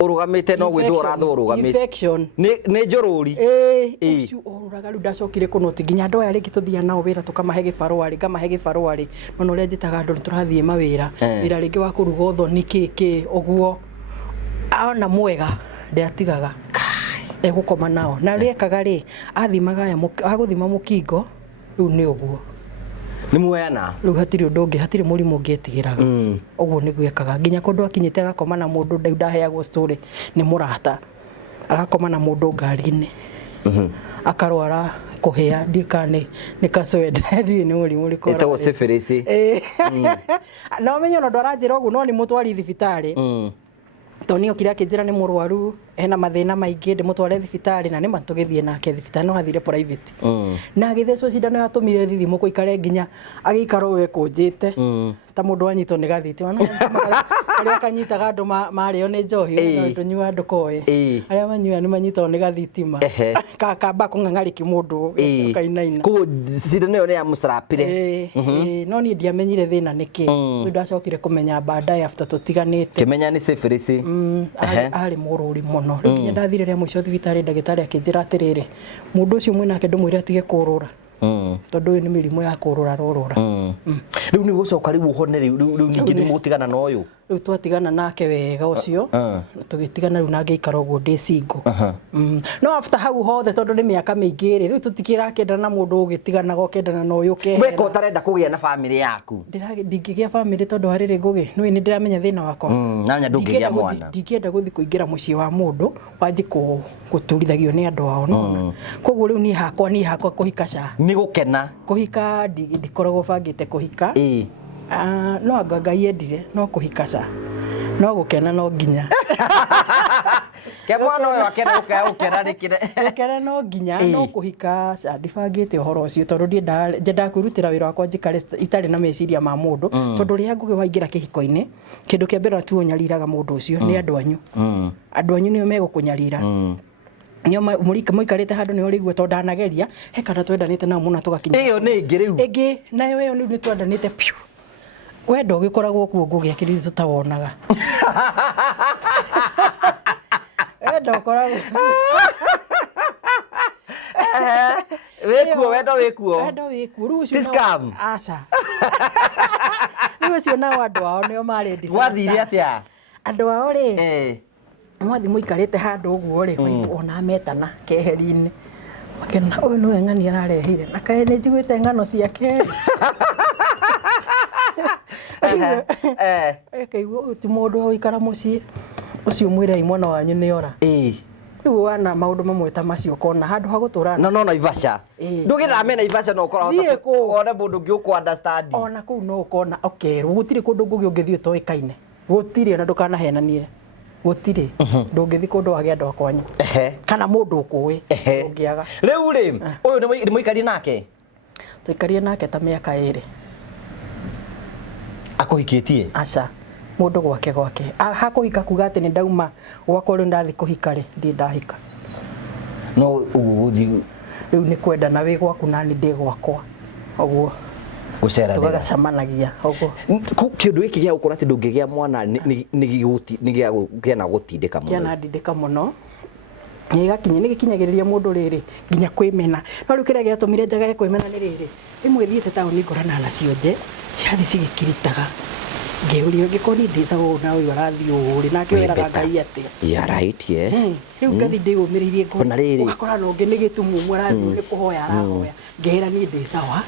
urugamite no gwithwo ũrathwo urugamite infection nĩ njũrũri ũcio orũraga rĩu ndacokire kũnoti nginya andũ aya rĩngĩ tũthia nao wĩra tũkamahe gĩbarũa ngamahe gĩbarũa no ũrĩa njĩtaga andũ nĩ tũrathiĩ mawĩra wĩra rĩngĩ wa kũruga ũthoni kĩkĩ ũguo ona mwega ndĩatigaga egũkoma nao na rĩekaga athimaga agũthima mũkingo rĩu nĩ ũguo nĩ muoyana rĩu hatirĩ ũndũ ũngĩ hatirĩ mũrimũ ũngĩetigĩraga ũguo nĩguo ekaga nginya kũndũ akinyĩte agakoma na mũndũ ndaheagwo story nĩ mũrata agakoma na mũndũ ngari-inĩ akarwara kũhĩa ndikane nĩ kaswede nĩ mũrimũ ũrĩkũ etagwo syphilis no menyo no ndaranjĩra ũguo no nĩ mũtwari thibitarĩ Toni okira akĩnjĩra nĩ mũrwaru ena mathĩna maingĩ ndĩmũtware thibitarĩ na nĩ matũgĩthiĩ nake thibitarĩ no athire private na agĩthecwo cindano yatũmire thithimo kũikare nginya agĩikara we kũnjĩte ta mũndũ wanyitwo nĩ gathiti wana arĩa kanyitaga andũ marĩo nĩ njohi ndũnyua ndũkoe arĩa manyua nĩ manyitwo nĩ gathitima kamba kũng'ang'arĩki mũndũ kainaina kũguo cindano ĩyo nĩ ya mũcarapire no niĩ ndiamenyire thĩna nĩkĩ rĩu ndacokire kũmenya baadaye after tũtiganĩte kĩmenya nĩ syphilis arĩ mũrũri mũno rĩu nginya ndathire rĩa mũico thibitarĩ ndagĩtarĩ akĩnjĩra atĩrĩrĩ mũndũ ũcio mwĩnake ndũmwĩre atige kũrũra tondũ ũyũ nĩ mĩrimũ ya kũrũra rĩu nĩ gũcoka rĩu ũhone rĩu ningĩ nĩ mũgũtigana na ũyũ rĩu twatigana nake wega ũcio tũgĩtigana rĩu nangĩ ikara ũguo ndĩ single no after hau hothe tondũ nĩ mĩaka mĩingĩ rĩu tũtikĩrakendana na mũndũ ũgĩtiganaga ũkendana na ũyũ ũkehera weka ũtarenda kũgĩa na family yaku ndingĩgĩa family tondũ harĩrĩ Ngũgĩ nĩ ndĩramenya thĩna wakwa nanya ndũngĩgĩa mwana ndingĩenda gũthiĩ kũingĩra mũciĩ wa mũndũ wanjĩ gũturithagio nĩ andũ ao nona koguo rĩu niĩ hakwa kũhika ca nĩ gũkena kũhika ndikoragwo bangĩte kũhika no anga Ngai endire no kũhika ca no gũkena no nginya ke mwana ũyũ akena gũkena rĩkĩre gũkena no nginya no kũhika ca ndibangĩte ũhoro ũcio tondũ ndiendaga kwĩrutĩra wĩra wakwa njikare itarĩ na meciria ma mũndũ tondũ rĩrĩa Ngũgĩ waingĩra kĩhiko-inĩ kĩndũ kĩa mbere tu ũnyariraga mũndũ ũcio nĩ andũ anyu nĩo megũkũnyarira nyo mũikarĩte handũ nĩ ũrĩgua tondũ ndanageria he kana twendanĩte nao mũno tũgakinya ĩyo nĩ ĩngĩ rĩu ĩngĩ nayo ĩyo nĩ twendanĩte piu wenda ũgĩkoragwo kuo Ngũgĩ akĩrĩ tũtawonaga wenda ũkoragwo wĩkuo wenda wĩkuo rĩu ũcio aca rĩu ũcio nao andũ ao nĩo marĩ gwathire atĩa andũ ao mwathi mũikarĩte handũ ũguo ona metana keheri-inĩ makena ũyũ nĩwe ng'ani ararehire na kaĩ nĩ njiguĩte ng'ano ciake kaigua ti mũndũ wa gũikara mũciĩ ũcio mwĩrei mwana wanyu nĩ ora rĩu wana maũndũ mamwe ta macio kona handũ ha gũtũra no Naivasha ndũgĩthame Naivasha no ũkorwo wone mũndũ ũngĩ ũkũ understand ona kũu no ũkona ũkerwo gũtirĩ kũndũ Ngũgĩ ũngĩthiĩ ũtoĩkaine gũtirĩ ona ndũkanahenanire gũtirĩ ndũngĩthiĩ kũndũ wagĩa andũ akwanyu kana mũndũ ũkũĩ ũngĩaga rĩu ũyũ nĩ mũikarie nake tũikarie nake ta mĩaka 2 akũhikĩtie aca mũndũ gwake hakũhika kuga atĩ nĩ ndauma gwakwa rĩu ndathiĩ kũhika ndĩ ndahika no ũgũthiĩ rĩu nĩ kwendana wĩ gwaku na nĩ ndĩ gwakwa ũguo gũceranĩra tũgacemanagia ũguo kĩndũ gĩkĩ gĩa gũkorwo atĩ ndũngĩgĩa mwana nĩ gĩa gũtindĩka mũno kĩana ndindĩka mũno nĩ gĩkinyagĩrĩria mũndũ rĩrĩ nginya kwĩmena no rĩu kĩrĩa gĩatũmire njage kwĩmena nĩ rĩrĩ rĩmwe thiĩte taũni ngorana nacio nje ciathi cigĩkiritaga ngĩũrio ngĩkorwo nĩ ndĩcagwo na ũyũ arathiĩ ũũrĩ nake weraga Ngai atĩa rĩu ngathi ndĩyũmĩrĩirie ngoro ũgakora na ũngĩ nĩ gĩtumumu arathiĩ nĩ kũhoya arahoya ngĩhera niĩ ndĩ sawa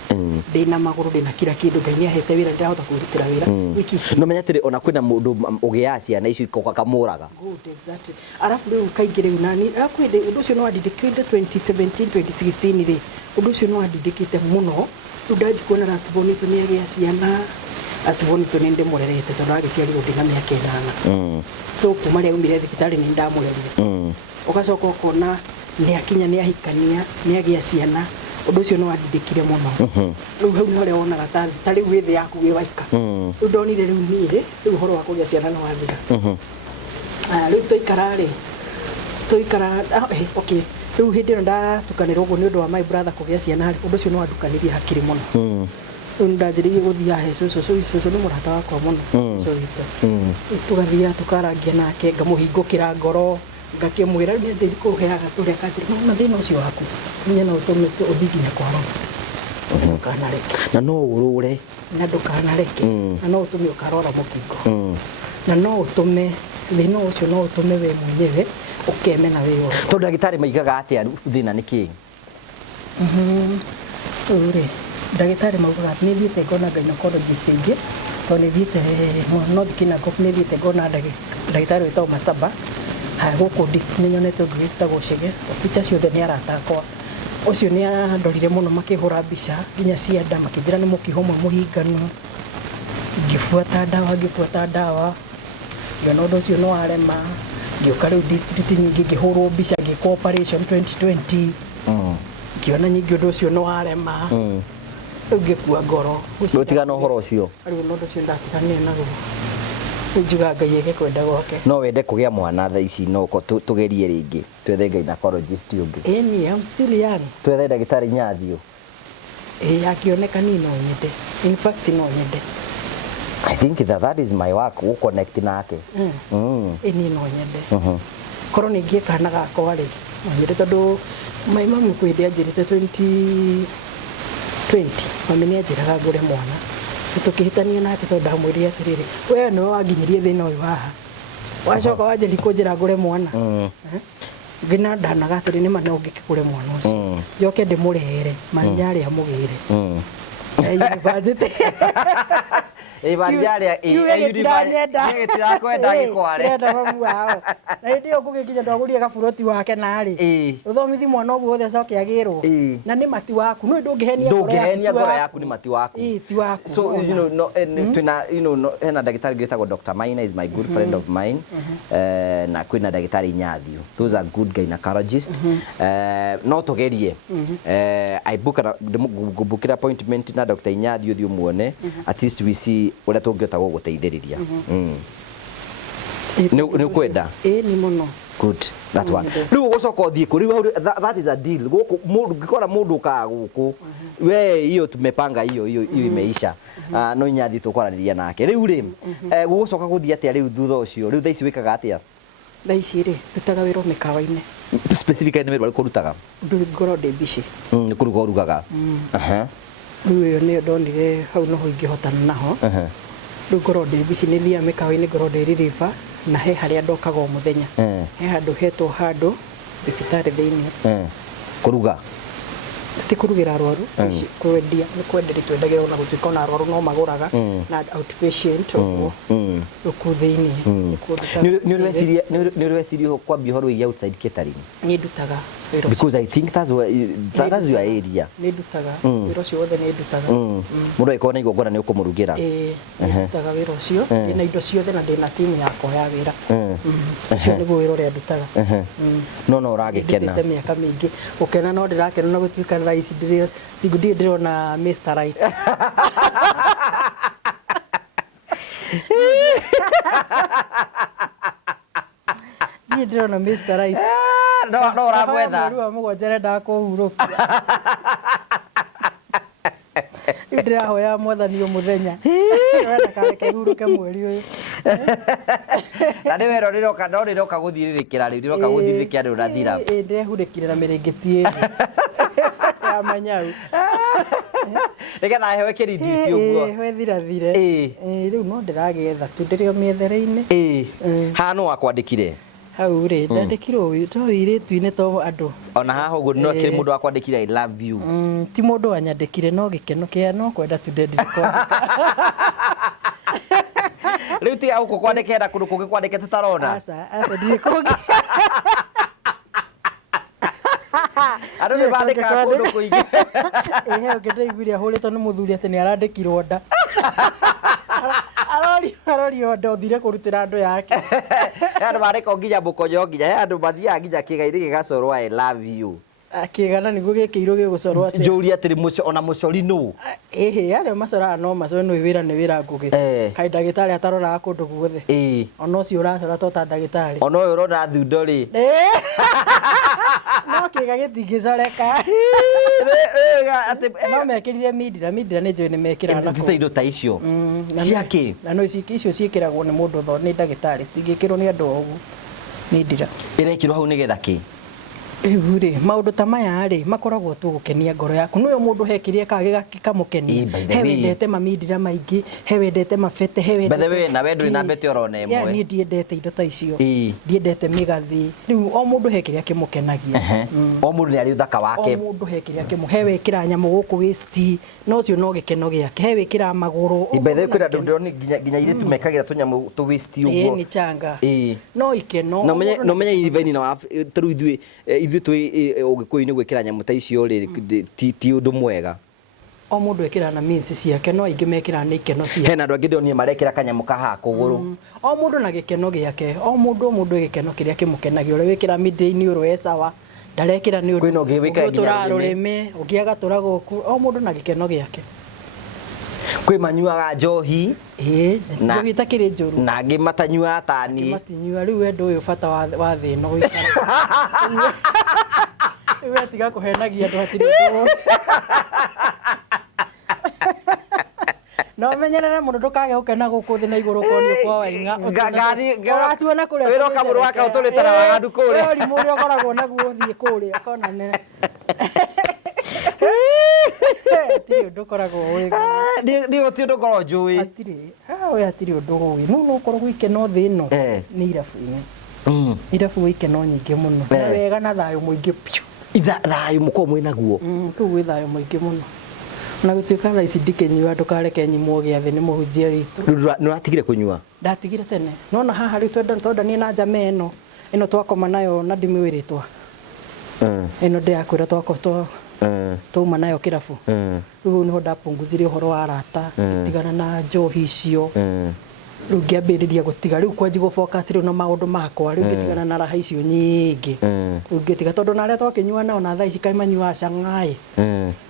ndĩna magũrũ ndĩna kila kĩndũ Ngai nĩahete wĩra ndĩrahota kwĩrutĩra wĩra wiki no menya atĩrĩ ona kwĩna mũndũ ũgĩa ciana icio ikakamũraga exactly arabu rĩu kaingĩ rĩu nani akwĩndĩ ũndũ ũcio no wandindĩkĩte 2017 2016 rĩ ũndũ ũcio no wandindĩkĩte mũno rĩu ndanji kuona Rastibonito nĩagĩa ciana Rastibonito nĩ ndĩmũrerete tondũ agĩciarirwo ndĩ na mĩaka 8 so kuma rĩu aumire thibitarĩ nĩ ndamũrerire ũgacoka ũkona nĩakinya nĩahikania nĩagĩa ciana ũndũ ũcio no wandindĩkire mũno rĩu hau nĩho rĩo wonaga ta rĩu wĩ thĩ yaku wĩ waika rĩu ndonire rĩu niĩ rĩu ũhoro wa kũgĩa ciana no wathira rĩu tũikara riu hindi ĩno ndatukanĩrwo ũguo nĩ ũndũ wa my brother kũgĩa ciana harĩ ũndũ ũcio nĩ wandukanirie hakiri mũno riu ndanjĩrĩirie gũthiaga he cũcũ nĩ mũrata wakwa mũno cũcũ witũ tũgathiaga tũkarangia nake ngamũhingũkĩra ngoro ngakĩmwĩra nĩ njĩri kũheaga tũrĩa kanjĩra na thĩna ũcio waku nĩ no ũtũme ũthiĩ nginya kwaro ndũkanareke na no ũrũre na ndũkanareke na no ũtũme ũkarora mũkingo na no ũtũme thĩna ũcio no ũtũme we mwenyewe ũkemena wĩ wothe tondũ ndagĩtarĩ maigaga atĩa thĩna nĩ kĩĩ rĩ ndagĩtarĩ maugaga nĩ thiĩte ngona gynecologist ingĩ tondũ nĩ thiĩte North Kinangop nĩ thiĩte ngona ndagĩtarĩ wĩtagwo Masaba gũkũ district nĩ nyonete ũngĩ wĩtagwo Chege picha ciothe nĩ arata akwa ũcio nĩ andorire mũno makĩhũra mbica nginya cia nda makĩnjĩra nĩ mũkiho mwe mũhinganu ngĩbuata ndawa ngĩona ũndũ ũcio nĩ warema ngĩũka rĩu district nyingĩ ngĩhũrwo mbica ngĩkwo operation 2020 ngĩona nyingĩ ũndũ ũcio nĩ warema rĩu ngĩkua ngoro gũtigana ũhoro ũcio rĩu ũndũ ũcio ndatiganire naguo njuga Ngai eke kwenda gwake no wende kũgĩa mwana thaa ici no tũgerie rĩngĩ twethe gynecologist ũngĩ ĩni I'm still young twethe ndagĩtarĩ Nyathio akĩoneka ni no nyende in fact no nyende I think that is my work to connect nake ĩni no nyende korwo nĩ ngĩka na gakwa rĩ no nyende tondũ my mom kwĩndĩ anjĩrĩte 2020 mami nĩ anjĩraga ngũre mwana tukihitania nake tondũ ndamwĩrire atĩrĩrĩ we nĩwe wanginyirie thĩna ũyũ haha wacoka wanjĩria kũnjĩra ngũre mwana ngina ndanaga atĩrĩ nĩ ma no ngĩkĩgũre mwana ũcio njoke ndĩmũrehere manya arĩa mũgĩre university Evangelia gĩtirakwenda gĩkware ndenda mamu wao na hĩndĩ ĩyo ngũgĩkinya ndagũrie gaburoti wake narĩ ũthomithi mwana ũguo othe acoke agĩrwo na nĩ mati waku no ndũngĩhenia ngoro yaku nĩ mati waku ti waku so you know no twina hena ndagĩtarĩ gĩtagwo Dr. Maina is my good friend of mine na kwĩna ndagĩtarĩ Nyathio those are good gynecologists no tũgerie I book an appointment na Dr. Nyathio thiĩ muone at least we see ũrĩa tũngĩhota gũgũteithĩrĩria nĩ kwenda nĩ mũno good that one rĩu ũgũcoka ũthiĩ kũ rĩu that is a deal gũkũ mũndũ ngĩkora mũndũ ũkaga gũkũ we hiyo tumepanga hiyo imeisha no Nyathi tũkwaranĩria nake rĩu rĩ gũgũcoka gũthiĩ atĩa rĩu thutha ũcio rĩu thaa ici wĩkaga atĩa thaa ici rĩ ndutaga wĩra mĩkawa-inĩ specifically nĩ wĩra ũrĩkũ ũrutaga ngorwo ndĩ bici nĩ kũruga ũrugaga rĩu ĩyo nĩyo ndonire hau noho ingĩhotana naho rĩu ngorwo ndĩ bici nĩ thiaga mĩkawa-inĩ ngorwo ndĩ ririba na he harĩa ndokaga o mũthenya he handũ hetwo handũ thibitarĩ thĩinĩ kũruga ti kũrugĩra arwaru kwendia nĩ kwenderia twendagĩra ona gũtuĩka ona arwaru no magũraga na outpatient ũguo gũkũ thĩinĩ nĩ ũreciria kwambia ũhoro wĩgiĩ outside catering niĩ ndutaga wĩra because I think that's your area nĩ ndutaga wĩra ũcio wothe nĩ ndutaga mũndũ agĩkorwo na igongona nĩ ũkũmũrugĩra ndutaga wĩra ũcio ndĩna indo ciothe na ndĩna timu yakwa ya wĩra ũcio nĩguo wĩra ũrĩa ndutaga no ũragĩkena ndutĩte mĩaka mĩingĩ gũkena no ndĩrakena na gũtuĩka thaa ici ndirĩ ndĩrona Mr. Right niĩ ndĩrona Mr. Right no ũramwetha rĩu mũgwanja arenda kũhurũkia ndĩrahoya mwathani mũthenya wenda kareke hurũke mweri ũyũ na nĩ wero rĩroka gũthirĩrĩkĩra rĩu rĩroka gũthirĩrĩkĩra rĩu rathira ndĩrehurĩkire na mĩrĩngĩti ĩrĩ ya manyau nĩgetha hewe kĩrindi icio ũguo wethirathire rĩu no ndĩragĩetha tu ndĩrĩ o mĩethere-inĩ haha nũ wakwandĩkire hau rĩ ndandĩkirwo to irĩtu-inĩ to andũ ona haha ũguo no kĩrĩ mũndũ wakwandĩkire I love you ti mũndũ wanyandĩkire no gĩkeno kĩa no kwenda tu ndendire kwandĩka rĩu tiga gũkũ kwandĩke na kũndũ kũngĩ kwandĩke tũtarona aca ndirĩ kũngĩ andũ nĩ bandĩkaga kũndũ kũingĩ he ũngĩndeiguire ahũrĩtwo nĩ mũthuri atĩ nĩ arandĩkirwo nda arorio nda ũthire kũrutĩra andũ yake he andũ mandĩkwo nginya mũkonyo nginya he andũ mathiaga nginya kĩga-inĩ gĩgacorwo I love you kĩgana nĩguo gĩkĩirwo gĩgũcorwo atĩ njũria atĩrĩ ona mũcori nũ arĩa macoraga no macore nĩ wĩra nĩ wĩra ngũgĩ kaĩ ndagĩtarĩ ataroraga kũndũ guothe ona ũcio ũracora to ta ndagĩtarĩ ona ũyũ ũrona thundo rĩ no Gatiga gitingicoreka. No mekirire mindira nĩ njũĩ nĩ mekĩraga na kũu. Indo ta icio. Ciake. Na no icio ciĩkĩragwo nĩ mũndũ nĩ ndagĩtarĩ. Citingĩkĩrwo nĩ andũ ogu. Mindira. Ĩrekĩrwo hau nĩgetha kĩ? Rĩu rĩ maũndũ ta maya rĩ makoragwo tu gũkenia ngoro yaku nĩwe mũndũ hekirie kage gakamũkenia he wendete mamindira maingĩ he wendete mabete he wendete we na wendu na bete orona ĩmwe ya niĩ ndiendete indo ta icio ndiendete mĩgathĩ rĩu o mũndũ hekirie akĩmũkenagia o mũndũ nĩ arĩ ũthaka wake o mũndũ hekirie he wĩkĩra nyamũ gũkũ waist no ũcio no gĩkeno gĩake he wĩkĩra magũrũ bethe kwĩna ndũndũ nginya irĩtu mekagĩra tũnyamũ tũ waist ũguo ni changa no ikeno no menya irivaini na tũrũ ithuĩ twĩ ũgĩkũyũ-inĩ gwĩkĩra nyamũ ta icio rĩ ti ũndũ mwega o mũndũ ekĩra na means ciake no aingĩ mekĩra nĩ ikeno ciake hena andũ angĩ ndionire marekĩra kanyamũ kaha kũgũrũ o mũndũ na gĩkeno gĩake o mũndũ gĩkeno kĩrĩa kĩmũkenagia ũrĩa wĩkĩra mid-day-inĩ ũrĩa sawa ndarekĩra nĩ ũndũ tũrarũrĩme ũngĩaga tũragũkũ o mũndũ na gĩkeno gĩake kwĩ manyuaga njohi njohi itakĩrĩ njũru na angĩ matanyuaga ta niĩ matinyua rĩu wendo ũyũ bata wa thĩ ĩno gũikara rĩu atiga kũhenagia andũ hatirĩ ũndũ no menyerere mũndũ ndũkage gũkena gũkũ thĩ na igũrũ konio kwa Waing'a ũratuona kũrĩa wĩra kamũrũ wake ũtũrĩtara wagandu kũrĩa ũrimũ ũrĩa ũkoragwo naguo ũthiĩ kũrĩa konane hatirĩ ũndũ ũkoragwo wĩga nĩ gũtirĩ ũndũ ũkoragwo njũĩ hatirĩ ũndũ ũĩ no ũkorwo gwĩkeno thĩ ĩno nĩ irabu-inĩ irabu ikeno nyingĩ mũno na wega na thayũ mũingĩ piũ thayũ mũkorwo mwĩnaguo kũu gwĩ thayũ mũingĩ mũno na gũtuĩka thaa ici ndikĩnyua ndũkareke nyimwo gĩathĩ nĩ mũhunjia witũ nĩ ũratigire kũnyua ndatigire tene nona haha rĩu twendanie na njama ĩno twakoma nayo na ndimĩwĩrĩtwa ĩno ndĩrakwĩra twauma nayo kĩrabu rĩu nĩho ndapunguzire ũhoro wa arata tigana na njohi icio rĩu ngĩambĩrĩria gũtiga rĩu kwanji gũ-focus rĩu na maũndũ makwa rĩu ngĩtigana na raha icio nyingĩ rĩu ngĩtiga tondũ na arĩa twakĩnyua nao na thaa ici kaĩ manyuaga cang'aĩ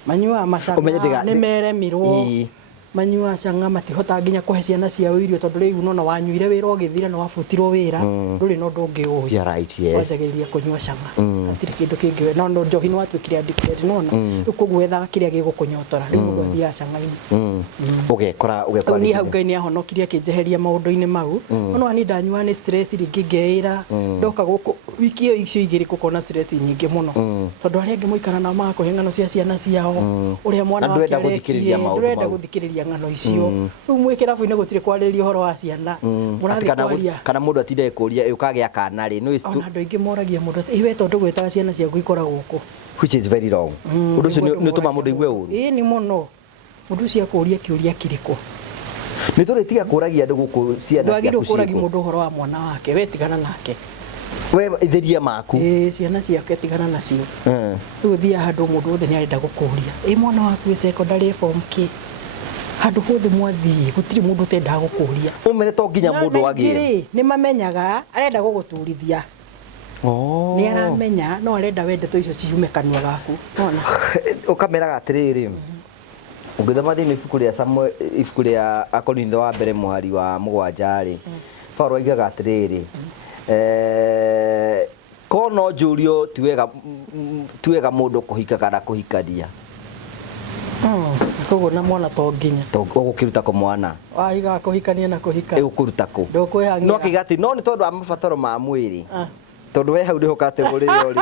manyuaga macang'a nĩ meremirwo manyua cang'a matihota nginya kũhe ciana ciao irio tondũ rĩu nona wanyuire wĩra ũgĩthira na wabutirwo wĩra ndũrĩ na ũndũ ũngĩ ũĩ wajagĩrĩria kũnyua cang'a hatirĩ kĩndũ kĩngĩ no njohi nĩ watuĩkire addicted nona rĩu koguo wethaga kĩrĩa gĩgũkũnyotora rĩu mũndũ athiaga cang'a-inĩ ũgekora niĩ hau Ngai nĩahonokirie akĩnjeheria maũndũ-inĩ mau no ani ndanyua nĩ stress rĩngĩ ngeĩra ndoka gũkũ wiki ĩyo icio igĩrĩ gũkorwo na stress nyingĩ mũno tondũ arĩa angĩ mũikara nao magakũhe ng'ano cia ciana ciao ũrĩa mwana wake arekire ndũrenda gũthikĩrĩria ng'ano icio rĩu mwĩ kĩrabu-inĩ gũtirĩ kwarĩrĩria ũhoro wa ciana mũrathiĩ kwaria kana mũndũ atinde kũria ũkagĩa kana rĩ ona andũ aingĩ moragia mũndũ we tondũ gwĩtaga ciana ciaku ikora gũkũ which is very wrong ũndũ ũcio nĩ ũtũma mũndũ aigue ũũru nĩ mũno mũndũ ũcio akũria kĩũria kĩrĩkũ nĩ tũrĩ tiga kũragia andũ gũkũ ciana ciaku ndwagĩrĩirwo kũragia mũndũ ũhoro wa mwana wake we tigana nake we itheria maku ciana ciake tigana nacio rĩu thiaga handũ mũndũ wothe nĩ arenda gũkũria mwana waku wĩ secondary form kĩ handũ hothe mwathiĩ gũtirĩ mũndũ ũtendaga gũkũria ũmere to nginya mũndũ agĩe nĩ mamenyaga arenda gũgũturithia nĩ aramenya no arenda wendete icio ciume kanua gaku ũkameraga atĩrĩrĩ ũngĩthoma thĩinĩ ibuku rĩa Akorintho wa mbere mũhari wa 7 Paulo oigaga atĩrĩrĩ ko no njũrio ti wega mũndũ kũhika kana kũhikania koguo na mwana to nginya ũgũkĩruta kũ mwana waiga kũhikania na kũhika ũkũruta kũ no kĩgati no nĩ tondũ wa mabataro ma mwĩrĩ tondũ we hau ndĩho kategori yori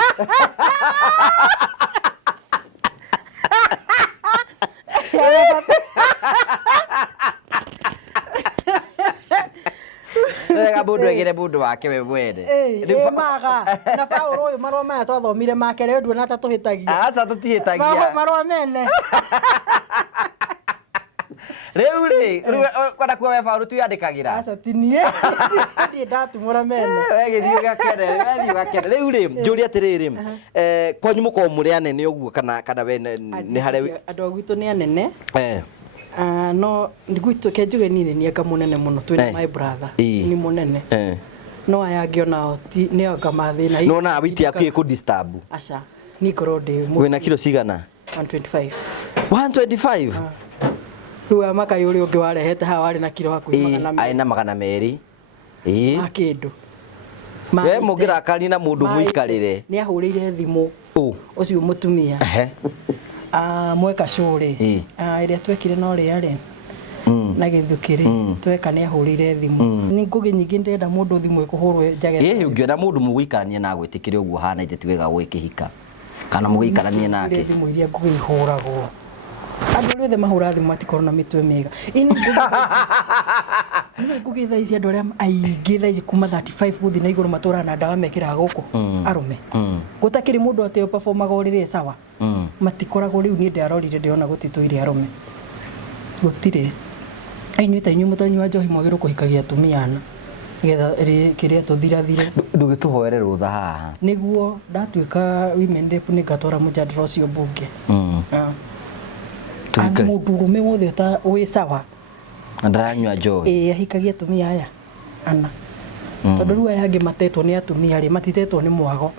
wega mũndũ egere mũndũ wake we mwene maga na Paulo ũyũ marũa maya twathomire make rĩu nduona ta tũhĩtagia aca tũtihĩtagia marũa mene rĩu rĩ kwenda kuo we Paulo tuyandĩkagĩra aca tinie ndiĩ ndatumũra mene wegĩthiĩ ũgakene rĩu rĩ njũria atĩrĩrĩ kwanyu mũkorwo mũrĩ anene ũguo kana we nĩ harĩa andũ a gwitũ nĩ anene no gwitũ kenjuge niĩ nĩ anga mũnene mũno twĩna my brother nĩ mũnene no aya angĩ onao nĩ anga mathĩna no na witi yaku ĩkũ disturb aca niĩ ngorwo ndĩ wĩna kilo cigana 125 125 rĩu amakai ũrĩa ũngĩ warehete haha warĩ na kilo hakuhĩ 200 na 200 ma kĩndũ we mũngĩrakari na mũndũ mũikarĩre nĩ ahũrĩire thimũ ucio mutumia mweka curi iria twekire no riari na githukiri tweka ni ahurire thimu ni ngugi nyingi ndenda mundu thimu ikuhurwe njage ungiona mundu muguikarania na gwitikire uguo hana ite tiwega gwikihika kana muguikarania nake thimu iria ngugi ihuragwo andu othe mahura thimu matikorwo na mitwe miega ini ngugi thaici andu aria aingi thaici kuma 35 guthi na iguru matura na ndawa mekira guku arume gutakiri mundu ateo performaga urire sawa matikoragwo riu ni ndarorire ndiona gutituire arume gutire ainyuita inyu mutanyu wa njohi mwagiru kuhikagia tumiana getha kiria tuthirathire ndugituhoere rutha haha niguo ndatuika women rep ni gatora mujadala ucio bunge mudurume wothe uta wi sawa ndaranywa njohi ahikagia tumia aya ana tondu riu aya angi matetwo ni atumia ri matitetwo ni mwago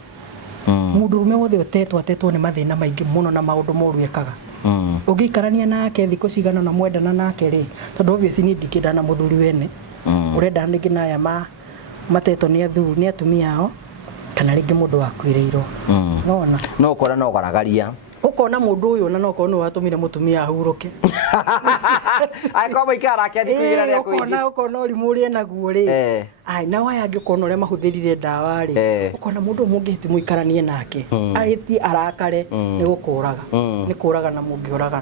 mudurume wothe atetwo ni mathina maingi muno na maundu moru ekaga ugiikarania nake thiko cigana na mwendana nake ri tondu obviously ni ndikindana muthuri wene urenda ningi naya mateto ni athuri ni atumia ao kana ringi mundu wakwiriirwo nona no ukora no garagaria ukona mundu uyu na no kono watumire mutumia ahuruke aikoba ikara ke thikuira ria kuigis ukona urimu ri naguo ri ai na waya angi ukona uri mahuthirire ndawa ri ukona mundu mungihiti muikaranie nake ariti arakare ni gukuraga ni kuraga na mungiuraga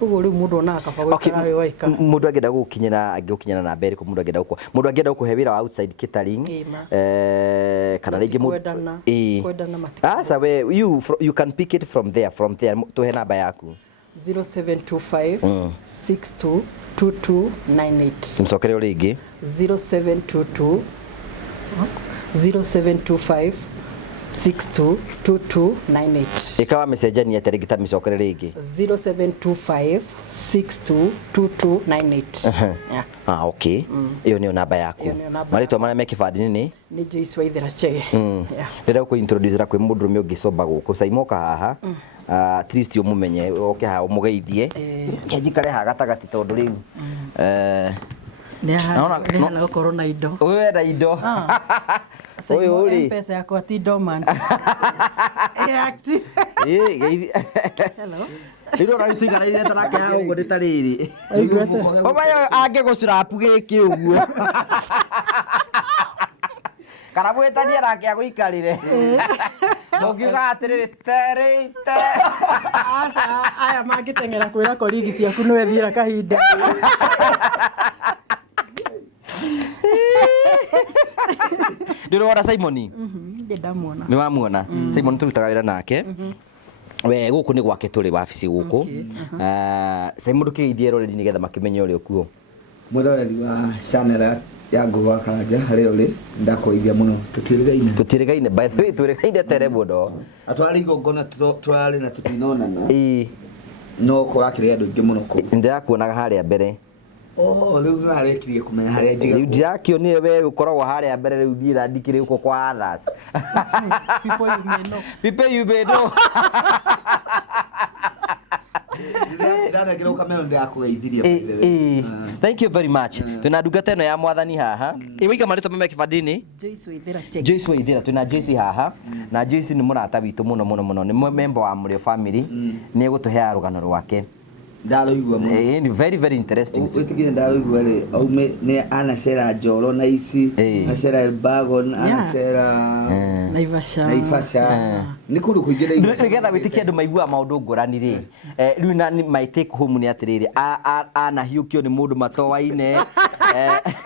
uguo riu mundu ona akaba gwikara we waika mundu agenda gukinyana na mbere ko mundu agenda gukwa mundu agenda gukuhe wira wa outside catering kana ringi kwendana mati sawe you can pick it from there tuhe namba yaku 0725 622298 msokere uringi 0725 622298 ikawa message ni atarigita misokere ringi 0725 622298 okay iyo ni namba yaku marito mara mekifadi ni Joyce Waithera Chege ndira ku introduce kwi mundu mi ungicoba guku saimoka haha at least umumenye oke ha umugeithie kejikare ha gatagati tondu riu naona gukoro na indo wenda indo oyo uri M-Pesa yakwa ti dormant active hello iro ra itigara ire tarake ha ugo nditariri omayo ange gucurapu giki uguo karabwetania rake aguikarire mugiuga atiriri terite aya mangitengera kwira korigi ciaku no ethira kahinda ndirora Simoni ndamwona ni wamuona Simon turutaga wira nake we guku ni gwake turi wabici guku Simon ndukiithie roreri ni getha makimenya uri okuo muroreri wa channel ya Ngũgĩ Karanja hari uri ndakoithia muno tutirigaine by the way turigaine tere muno atwari igongona twari na tutinonana no kurakire andu ingi muno ku ndirakuonaga haria mbere riu nararekirie kumenya haria njiga riu ndirakionire we ukoragwo haria mbere riu thira ndikire uko kwa others people you may know thank you very much tuna ndungata ino ya mwathani haha iwiga marito meme kibadini Joyce Waithera tuna Joyce haha na Joyce ni murata witu muno ni member wa Murio family ni egutuhea rugano rwake ndaroigua muno ni very interesting utigire ndaroigua ri aume ni anacera Njoro na ici anacera Elbagon anacera Naivasha ni kundu kuingira nigetha witikie andu maigua maundu ngurani ri riu na my take home ni atiriri ana hiukio ni mundu matowaine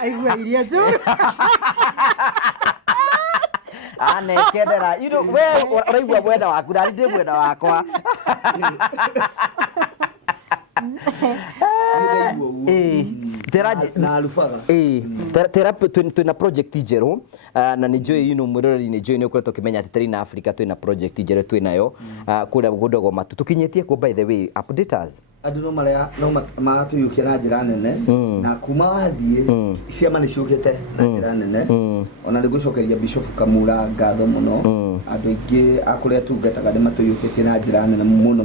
aigua iria njuru kedera you know we uraigua mwenda waku na ndi mwenda wakwa tera tuna project ijeru na ni joy you know murori ni joy ni ukoretwo kimenya ati tena Africa twina project ijeru twinayo kuria gudogo matu tukinyetie ko by the way updaters andu no maria no matuyukia na njira nene na kuma wathie ciama ni ciukite na njira nene ona ni gucokeria Bishop Kamura ngatho muno andu ingi akuria tungataga ni matuyukitie na njira nene muno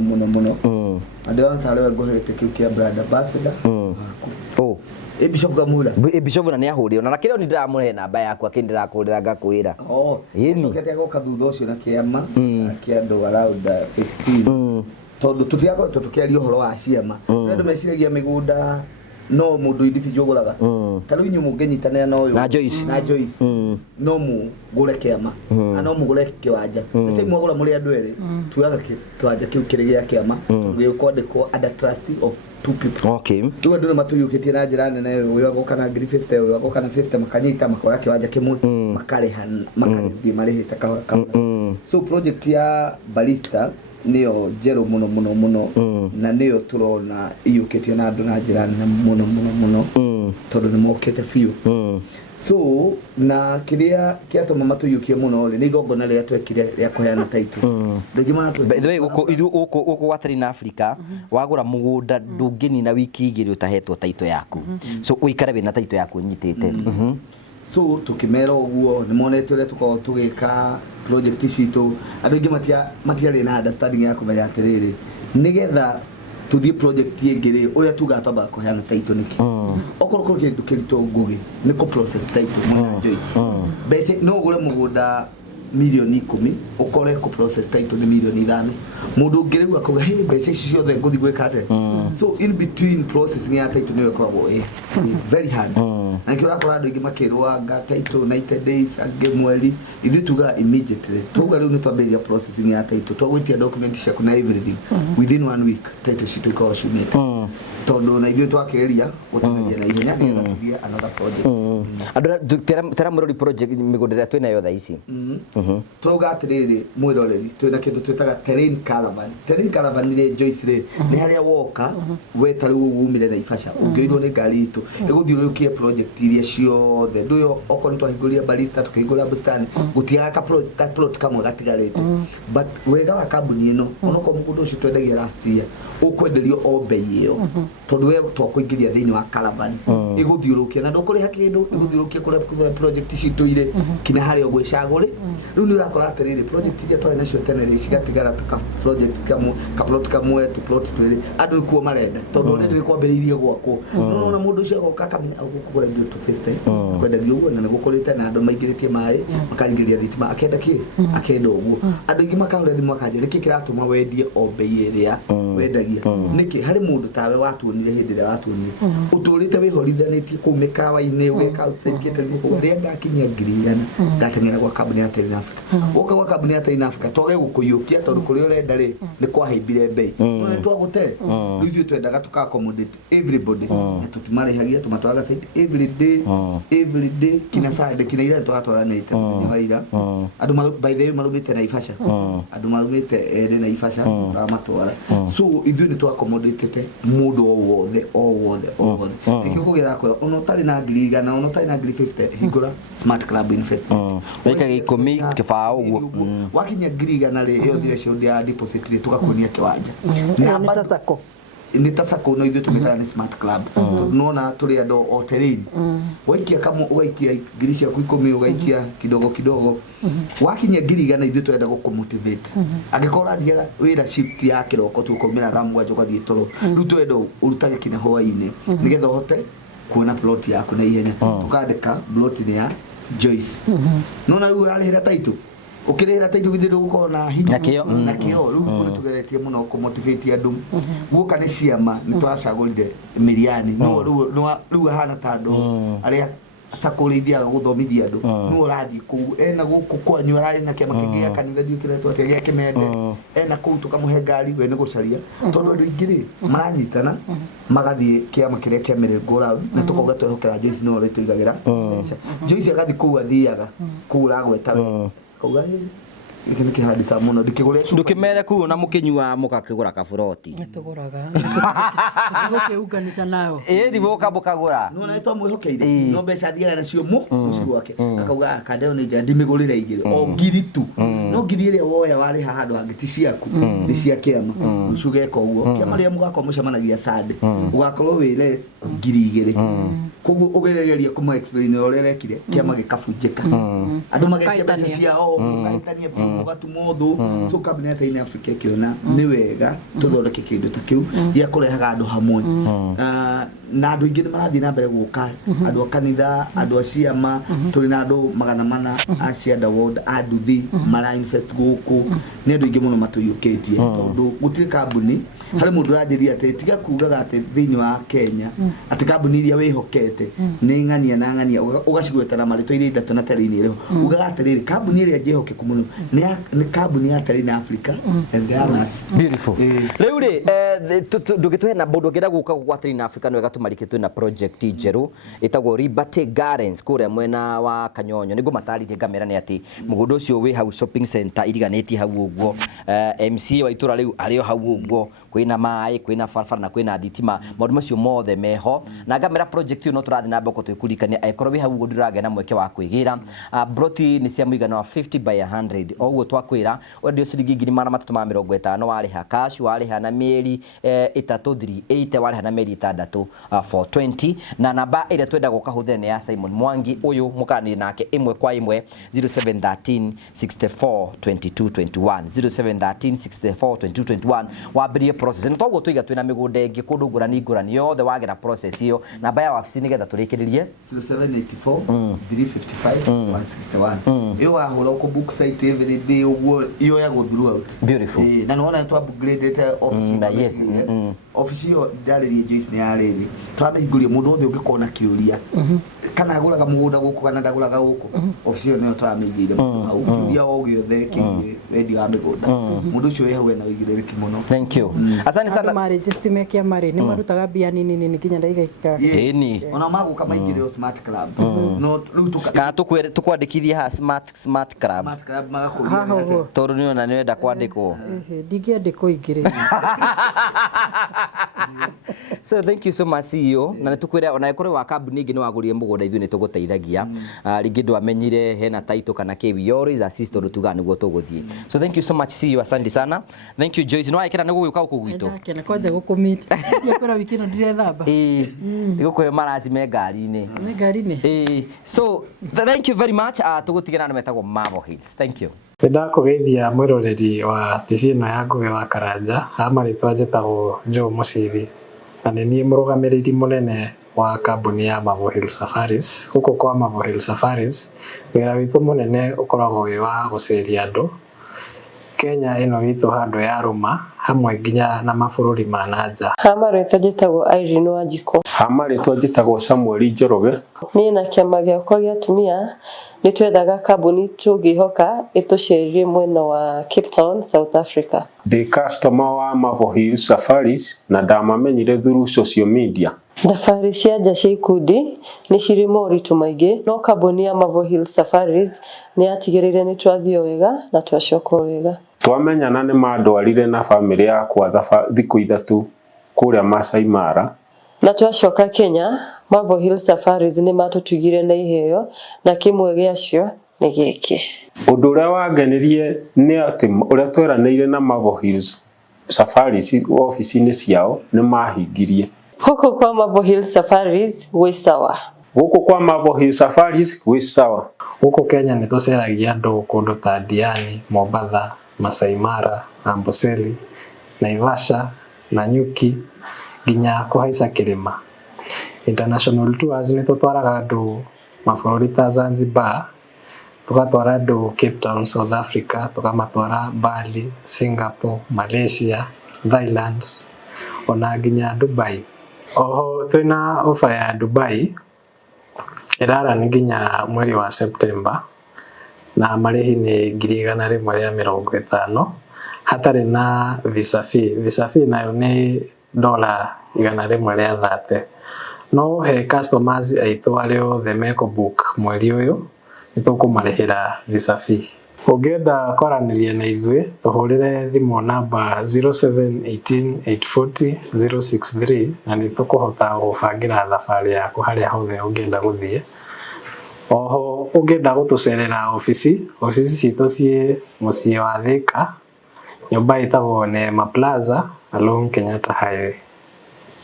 andu ona tare nguhirite kiu kia brother ambassador Bishop Kamula Bishop na nĩ ahũrĩ ona kĩrĩa ni ndiramũhe namba yaku akĩndĩrakũrĩra ngakwĩra ĩni goka thutha ũcio na kĩama kĩa andũ around 15 tondũ tũtiakoretwo tũkĩaria ũhoro wa ciama andũ meciragia mĩgũnda no mũndũ individual gũraga ta rĩu inyuĩ mũngĩnyitanĩra na ũyũ na Joyce no mũgũre kĩama no mũgũre kĩwanja nĩkĩo mwagũra mũrĩ andũ erĩ tuaga kĩwanja kĩu kĩrĩ gĩa kĩama gĩkwandĩkwo under trustee of two people. Okay. Tu andũ matũyũkĩtie na njĩra nene ũyũ agoka na 50 ũyũ agoka na 50 makanyita makoya kĩwanja kĩmwe makarĩha makarĩthie marĩhĩte kahora. So project ya Barista niyo jero muno na niyo turona iyũkĩtio na andũ na njĩra nene muno tondũ nĩ mokĩte biũ. So na kĩrĩa kĩatũma matũyũkie mũno nĩ igongona rĩrĩa twekire rĩa kũheana title. By the way gũkũ gwatarĩ na Africa wagũra mũgũnda ndũngĩnina wiki igĩrĩ ũtahetwo title yaku. So ũikare wĩna title yaku ũnyitĩte. So tukimera ũguo nĩ monete ũrĩa tũkoragwo tũgĩka project citũ andũ aingĩ matiarĩ na understanding ya kũmenya atĩrĩrĩ nĩgetha tuthie project ĩngĩ ũrĩa tugatamba kũheana title nĩkĩ okorwo kũrĩ kĩndũ kĩritũ ngũgĩ nĩ kũ process title mwana Joyce basic no ũgũre mũgũnda milioni 10 ukore ku process title ni milioni 5 mundu ngiregu akoga hey mbeca ici ciothe nguthi gwika ate so in between processing ya title ni wekoragwo very hard na kĩora kora andũ ingĩ makĩrũa nga title 90 days angĩ mweri ithuĩ tuga immediately tuga rĩu nĩ twambĩrĩria processing ya title twagwĩtia document ciaku na everything within 1 week title citu ikawa shumĩte tondũ na ithuĩ twakĩgeria gũtũmeria na ihenya nĩgetha tũthie another project andũ tera mũrori project mĩgũnda ĩrĩa twĩna yothe ici tuga atĩrĩrĩ mwĩroreri twĩna kĩndũ twĩtaga terrain caravan nĩ Joyce rĩ nĩ harĩa woka we tarĩ umire na Naivasha ũngĩirwo nĩ ngari itũ ĩgũthiũrũrũkie project iria ciothe ndũyo okorwo nĩ twahingũria Barista tukahingũria Bustani gũtiaga ka plot kamwe gatigarĩte but wega wa kambuni ĩno onokorwo mũgũnda ũcio twendagia last year ũkwenderio o bei ĩyo tondũ we twakũingĩria thĩinĩ wa caravan ĩgũthiũrũkia na ndũkũrĩha kĩndũ ĩgũthiũrũkia kũrĩa project citũ irĩ kinya harĩa ũgwĩcagũrĩ rĩu nĩ ũrakora atĩrĩrĩ project iria twarĩ nacio tene rĩ cigatigara ka project kamwe ka plot kamwe tu plot twĩrĩ andũ kuo marenda tondũ nĩ kwambĩrĩirie gwakwo no na mũndũ ũcio agoka akamenya agũkũgũra indo 250 kwendagia ũguo na nĩ gũkũrĩte na andũ maingĩrĩtie maĩ makaingĩria thitima akenda akenda ũguo andũ aingĩ makahũra thimũ akanjĩra nĩkĩ kĩratũma wendie o bei ĩrĩa wendagia nĩkĩ harĩ mũndũ tawe watuonire hĩndĩ ĩrĩa watuonire ũtũrĩte wĩhorithanĩtie kũu mĩkawa-inĩ wĩka outside catering rĩrĩa ndakinyia 1,000 ndateng'era gwa kambuni ya Terrain Africa woka gwa kambuni ya Terrain Africa twage gũkũiyũkia tondũ kũrĩa ũrenda rĩ nĩ kwahĩmbire bei no twagũte rĩu ithuĩ twendaga tũka accommodate everybody na tũtimarĩhagia tũmatwaraga site every day kinya Saturday kinya ira twatwaranĩte nĩwaira andũ by the way marumĩte Naivasha andũ marumĩte erĩ Naivasha tũramatwara so ithuĩ nĩ twa accommodate mũndũ o wothe nĩkĩo kũgera kwa ona ũtarĩ na 100 ona ũtarĩ na 50 hingũra Smart Club Invest weka gĩkũmi kĩbao ũguo wakinya 100 rĩ ĩyo threshold ya deposit rĩ tugakuonia kĩwanja nĩ ta sako nĩ ta sako no ithuĩ tũgĩtaga nĩ Smart Club tunaona tũrĩ andũ o terrain waikia kama ũgaikia ngiri ciaku 10 ũgaikia kidogo wakinya 100 ithuĩ twenda gũkũmotivate angĩkorwo athiaga wĩra shift ya kĩroko tũkomera thaa 7 ũgathiĩ toro rĩu twenda ũrutage kinya hwaĩ-inĩ nĩgetha ũhote kuona plot yaku na ihenya tukandĩka plot ni ya Joyce no na rĩu arĩhĩra title ukirira title githĩ ndũgũkorwo na hinya na kĩo rĩu kũrĩ tugeretie mũno kũmotivate andũ guoka nĩ ciama nĩ twacagũrire miriani no rĩu ahana ta andũ arĩa sakolithia gũthomithia andũ no ũrathiĩ kũu ena gũkũ kwanyu ararĩ na kĩama kĩngĩ gĩa kanitha ndiũkĩretwo atĩ gĩa kĩmende ena kũu tũkamũhe ngari we nĩ gũcaria tondũ andũ aingĩ rĩ maranyitana magathiĩ kĩama kĩrĩa kĩa Merry-Go Round na tũkoga twehokera Joyce no rĩ tũigagĩra Joyce agathiĩ kũu athiaga kũu ũragweta we kauga iki nĩ kĩhandi sa mũno ndũkĩmere kũu na mũkĩnyua mũkakĩgũra kaburoti nĩtũgũraga tũgũkĩunganisha nao ndĩboka mũkagũra no na twamwĩhokeire no mbeca thiaga nacio mũciĩ gwake akauga kandeo nĩ nja ndimĩgũrĩra igĩrĩ o ngiri tu no ngiri ĩrĩa woya warĩ handũ hangĩ ti ciaku nĩ cia kĩama ũcugeka ũguo kĩama rĩa mũgakorwo mũcemanagia Sunday ũgakorwo wĩ less ngiri igĩrĩ koguo ugerereria kuma explain ore rekire kiama gikabunjika andu magetia mbeca ciao gaitania biũ gatumothu so cabinet in Africa kiona ni wega tuthondeke kindu ta kiu ya kurehaga andu hamwe na andu ingi ni marathii na mbere guka andu kanitha andu ciama turi na andu magana mana Asia the world aduthi mara invest guku ni andu ingi muno matuyukitie tondu gutire kambuni hari mundu ranjiria ati tiga kugaga ati thiini wa Kenya ati kambuni iria wihokete ni ng'ania na ng'ania ugacigweta na marito iria ithatu na tarini iriho ugaga atiriri kambuni iria njihokeku muno ni kambuni ya tarini Africa and Ghana. Beautiful. Riu ri ndugituhe na bondo ngira guka kwa tarini Africa no gatumarikitwe na project njeru itagwo Liberty Gardens kuria mwena wa Kanyonyo nigo mataririe ngamera ni ati mugundo ucio wi hau shopping center iriganetie hau uguo MC wa itura riu ario hau uguo kwina mai kwina farfar na kwina thitima maundu macio mothe meho na ngamera project ino turathi na mboko twikurikania aikoro wi hau uguo ndirage na mweke wa kwigira broti ni cia muigana wa 50 by 100 oguo twakwira wendio ciringi 350 wariha cash wariha na mieri 338 wariha na mieri 6 420 na namba ire twenda gukahuthira ni ya Simon Mwangi uyu mukani nake imwe kwa imwe 0713 64 22 21 0713 64 22 21 wabirie process ni twaguo twiga twina migunda ingi kundu ngurani yothe wagira process iyo namba ya wabici nigetha turikiririe 0784 355 161 iyo wahura uko book site every day uguo iyo ya go throughout. Beautiful. Na naona tu upgraded office. Yes. Office yo ndaririe Joyce ni ariri twamehiguria mundu othe ungikona kiuria kana aguraga mugunda guku kana ndaguraga guku office yo niyo twamehigire au kiuria o giothe kingi wendi wa migunda mundu ucio yewe na wigiriki muno. Thank you. Asante sana. Ma register mekia mari ni marutaga bia nini kinya ndaigeka ni ona maguka maingire smart club no riu kana tukwandikithie ha smart club magakuria toru ni ona niwenda kwandikwo ndingiandikwo ingire. So thank you so much CEO na nitukwira ona ikore wa kambuni ingi ni wagurire mugunda ithu ni tuguteithagia ringi ndu amenyire hena title kana kewi yours assistant rutuga niguo tuguthie. So thank you so much CEO, asante sana. Thank you Joyce, no aikira nigu yuka ukugwito ndakena kwanza gukumit yakora wikino ndirethamba niguko maraci me ngari-ini so thank you very much tugutigana na metagwo Marvel Hills. Thank you. Ndakugeithia mwiroreri wa TV ino ya Ngugi wa Karanja amaritwa njitagwo Joe Mucithi na ni nie murugamiriri munene wa kambuni ya Marvel Hills Safaris. Guko kwa Marvel Hills Safaris wira witu munene ukoragwo wi wa guceria andu Kenya ino witu handu ya ruma hamwe nginya na mabururi ma nanja. Hamarĩtwa njĩtagwo Irene Wanjikũ. Hamarĩtwa njĩtagwo Samuel Njoroge. Niĩ na kĩama gĩakwa gĩa atumia nĩ twethaga kambuni tũngĩhoka ĩtũcerie mwena wa Cape Town, South Africa. Ndĩ customer wa Marvel Hills Safaris na ndamamenyire through social media. Thabarĩ cia nja cia ikundi nĩ cirĩ moritũ maingĩ no kambuni ya Marvel Hills Safaris nĩ yatigĩrĩire nĩ twathio wega na twacoka wega. Twamenyana nĩ mandwarire na family yakwa thikũ ithatu kũrĩa Masai Mara na twacoka Kenya. Marvel Hills Safaris nĩ matũtugire na iheo na kimwe gĩacio nĩ gĩkĩ. Ũndũ ũrĩa wangenirie nĩ atĩ ũrĩa tweranĩire na Marvel Hills Safaris ofici-inĩ ciao nĩ mahingirie. Huko kwa Marvel Hills Safaris gwĩ sawa. Guku kwa Marvel Hills Safaris gwĩ sawa. Guku Kenya nĩ tũceragia andũ kũndũ ta Diani, Mombasa, Masai Mara, Amboseli, Naivasha, Nanyuki nginya kuhaica Kirima. International tours ni tutwaraga andu mabũrũri ta Zanzibar, tugatwara andu Cape Town, South Africa, tukamatwara Bali, Singapore, Malaysia, Thailand ona nginya Dubai. Oho twina offer ya Dubai irara ni nginya mweri wa September na marĩhi ni 150 hatarĩ na visa fee. Visa fee nayo ni $130. No he customers aitũ arĩa othe meko book mweri ũyũ nĩtũkũmarĩhĩra visa fee. Ũngĩenda kwaranĩria na ithuĩ tũhũrĩre thimũ namba 0718840063 na nĩtũkũhota gũbangĩra thabarĩ yaku harĩa hothe ũngĩenda gũthiĩ. Oho ũngĩenda gũtũcerera ofici citũ ciĩ mũciĩ wa Thika, nyũmba ĩtagwo Neema Plaza along Kenyatta Highway.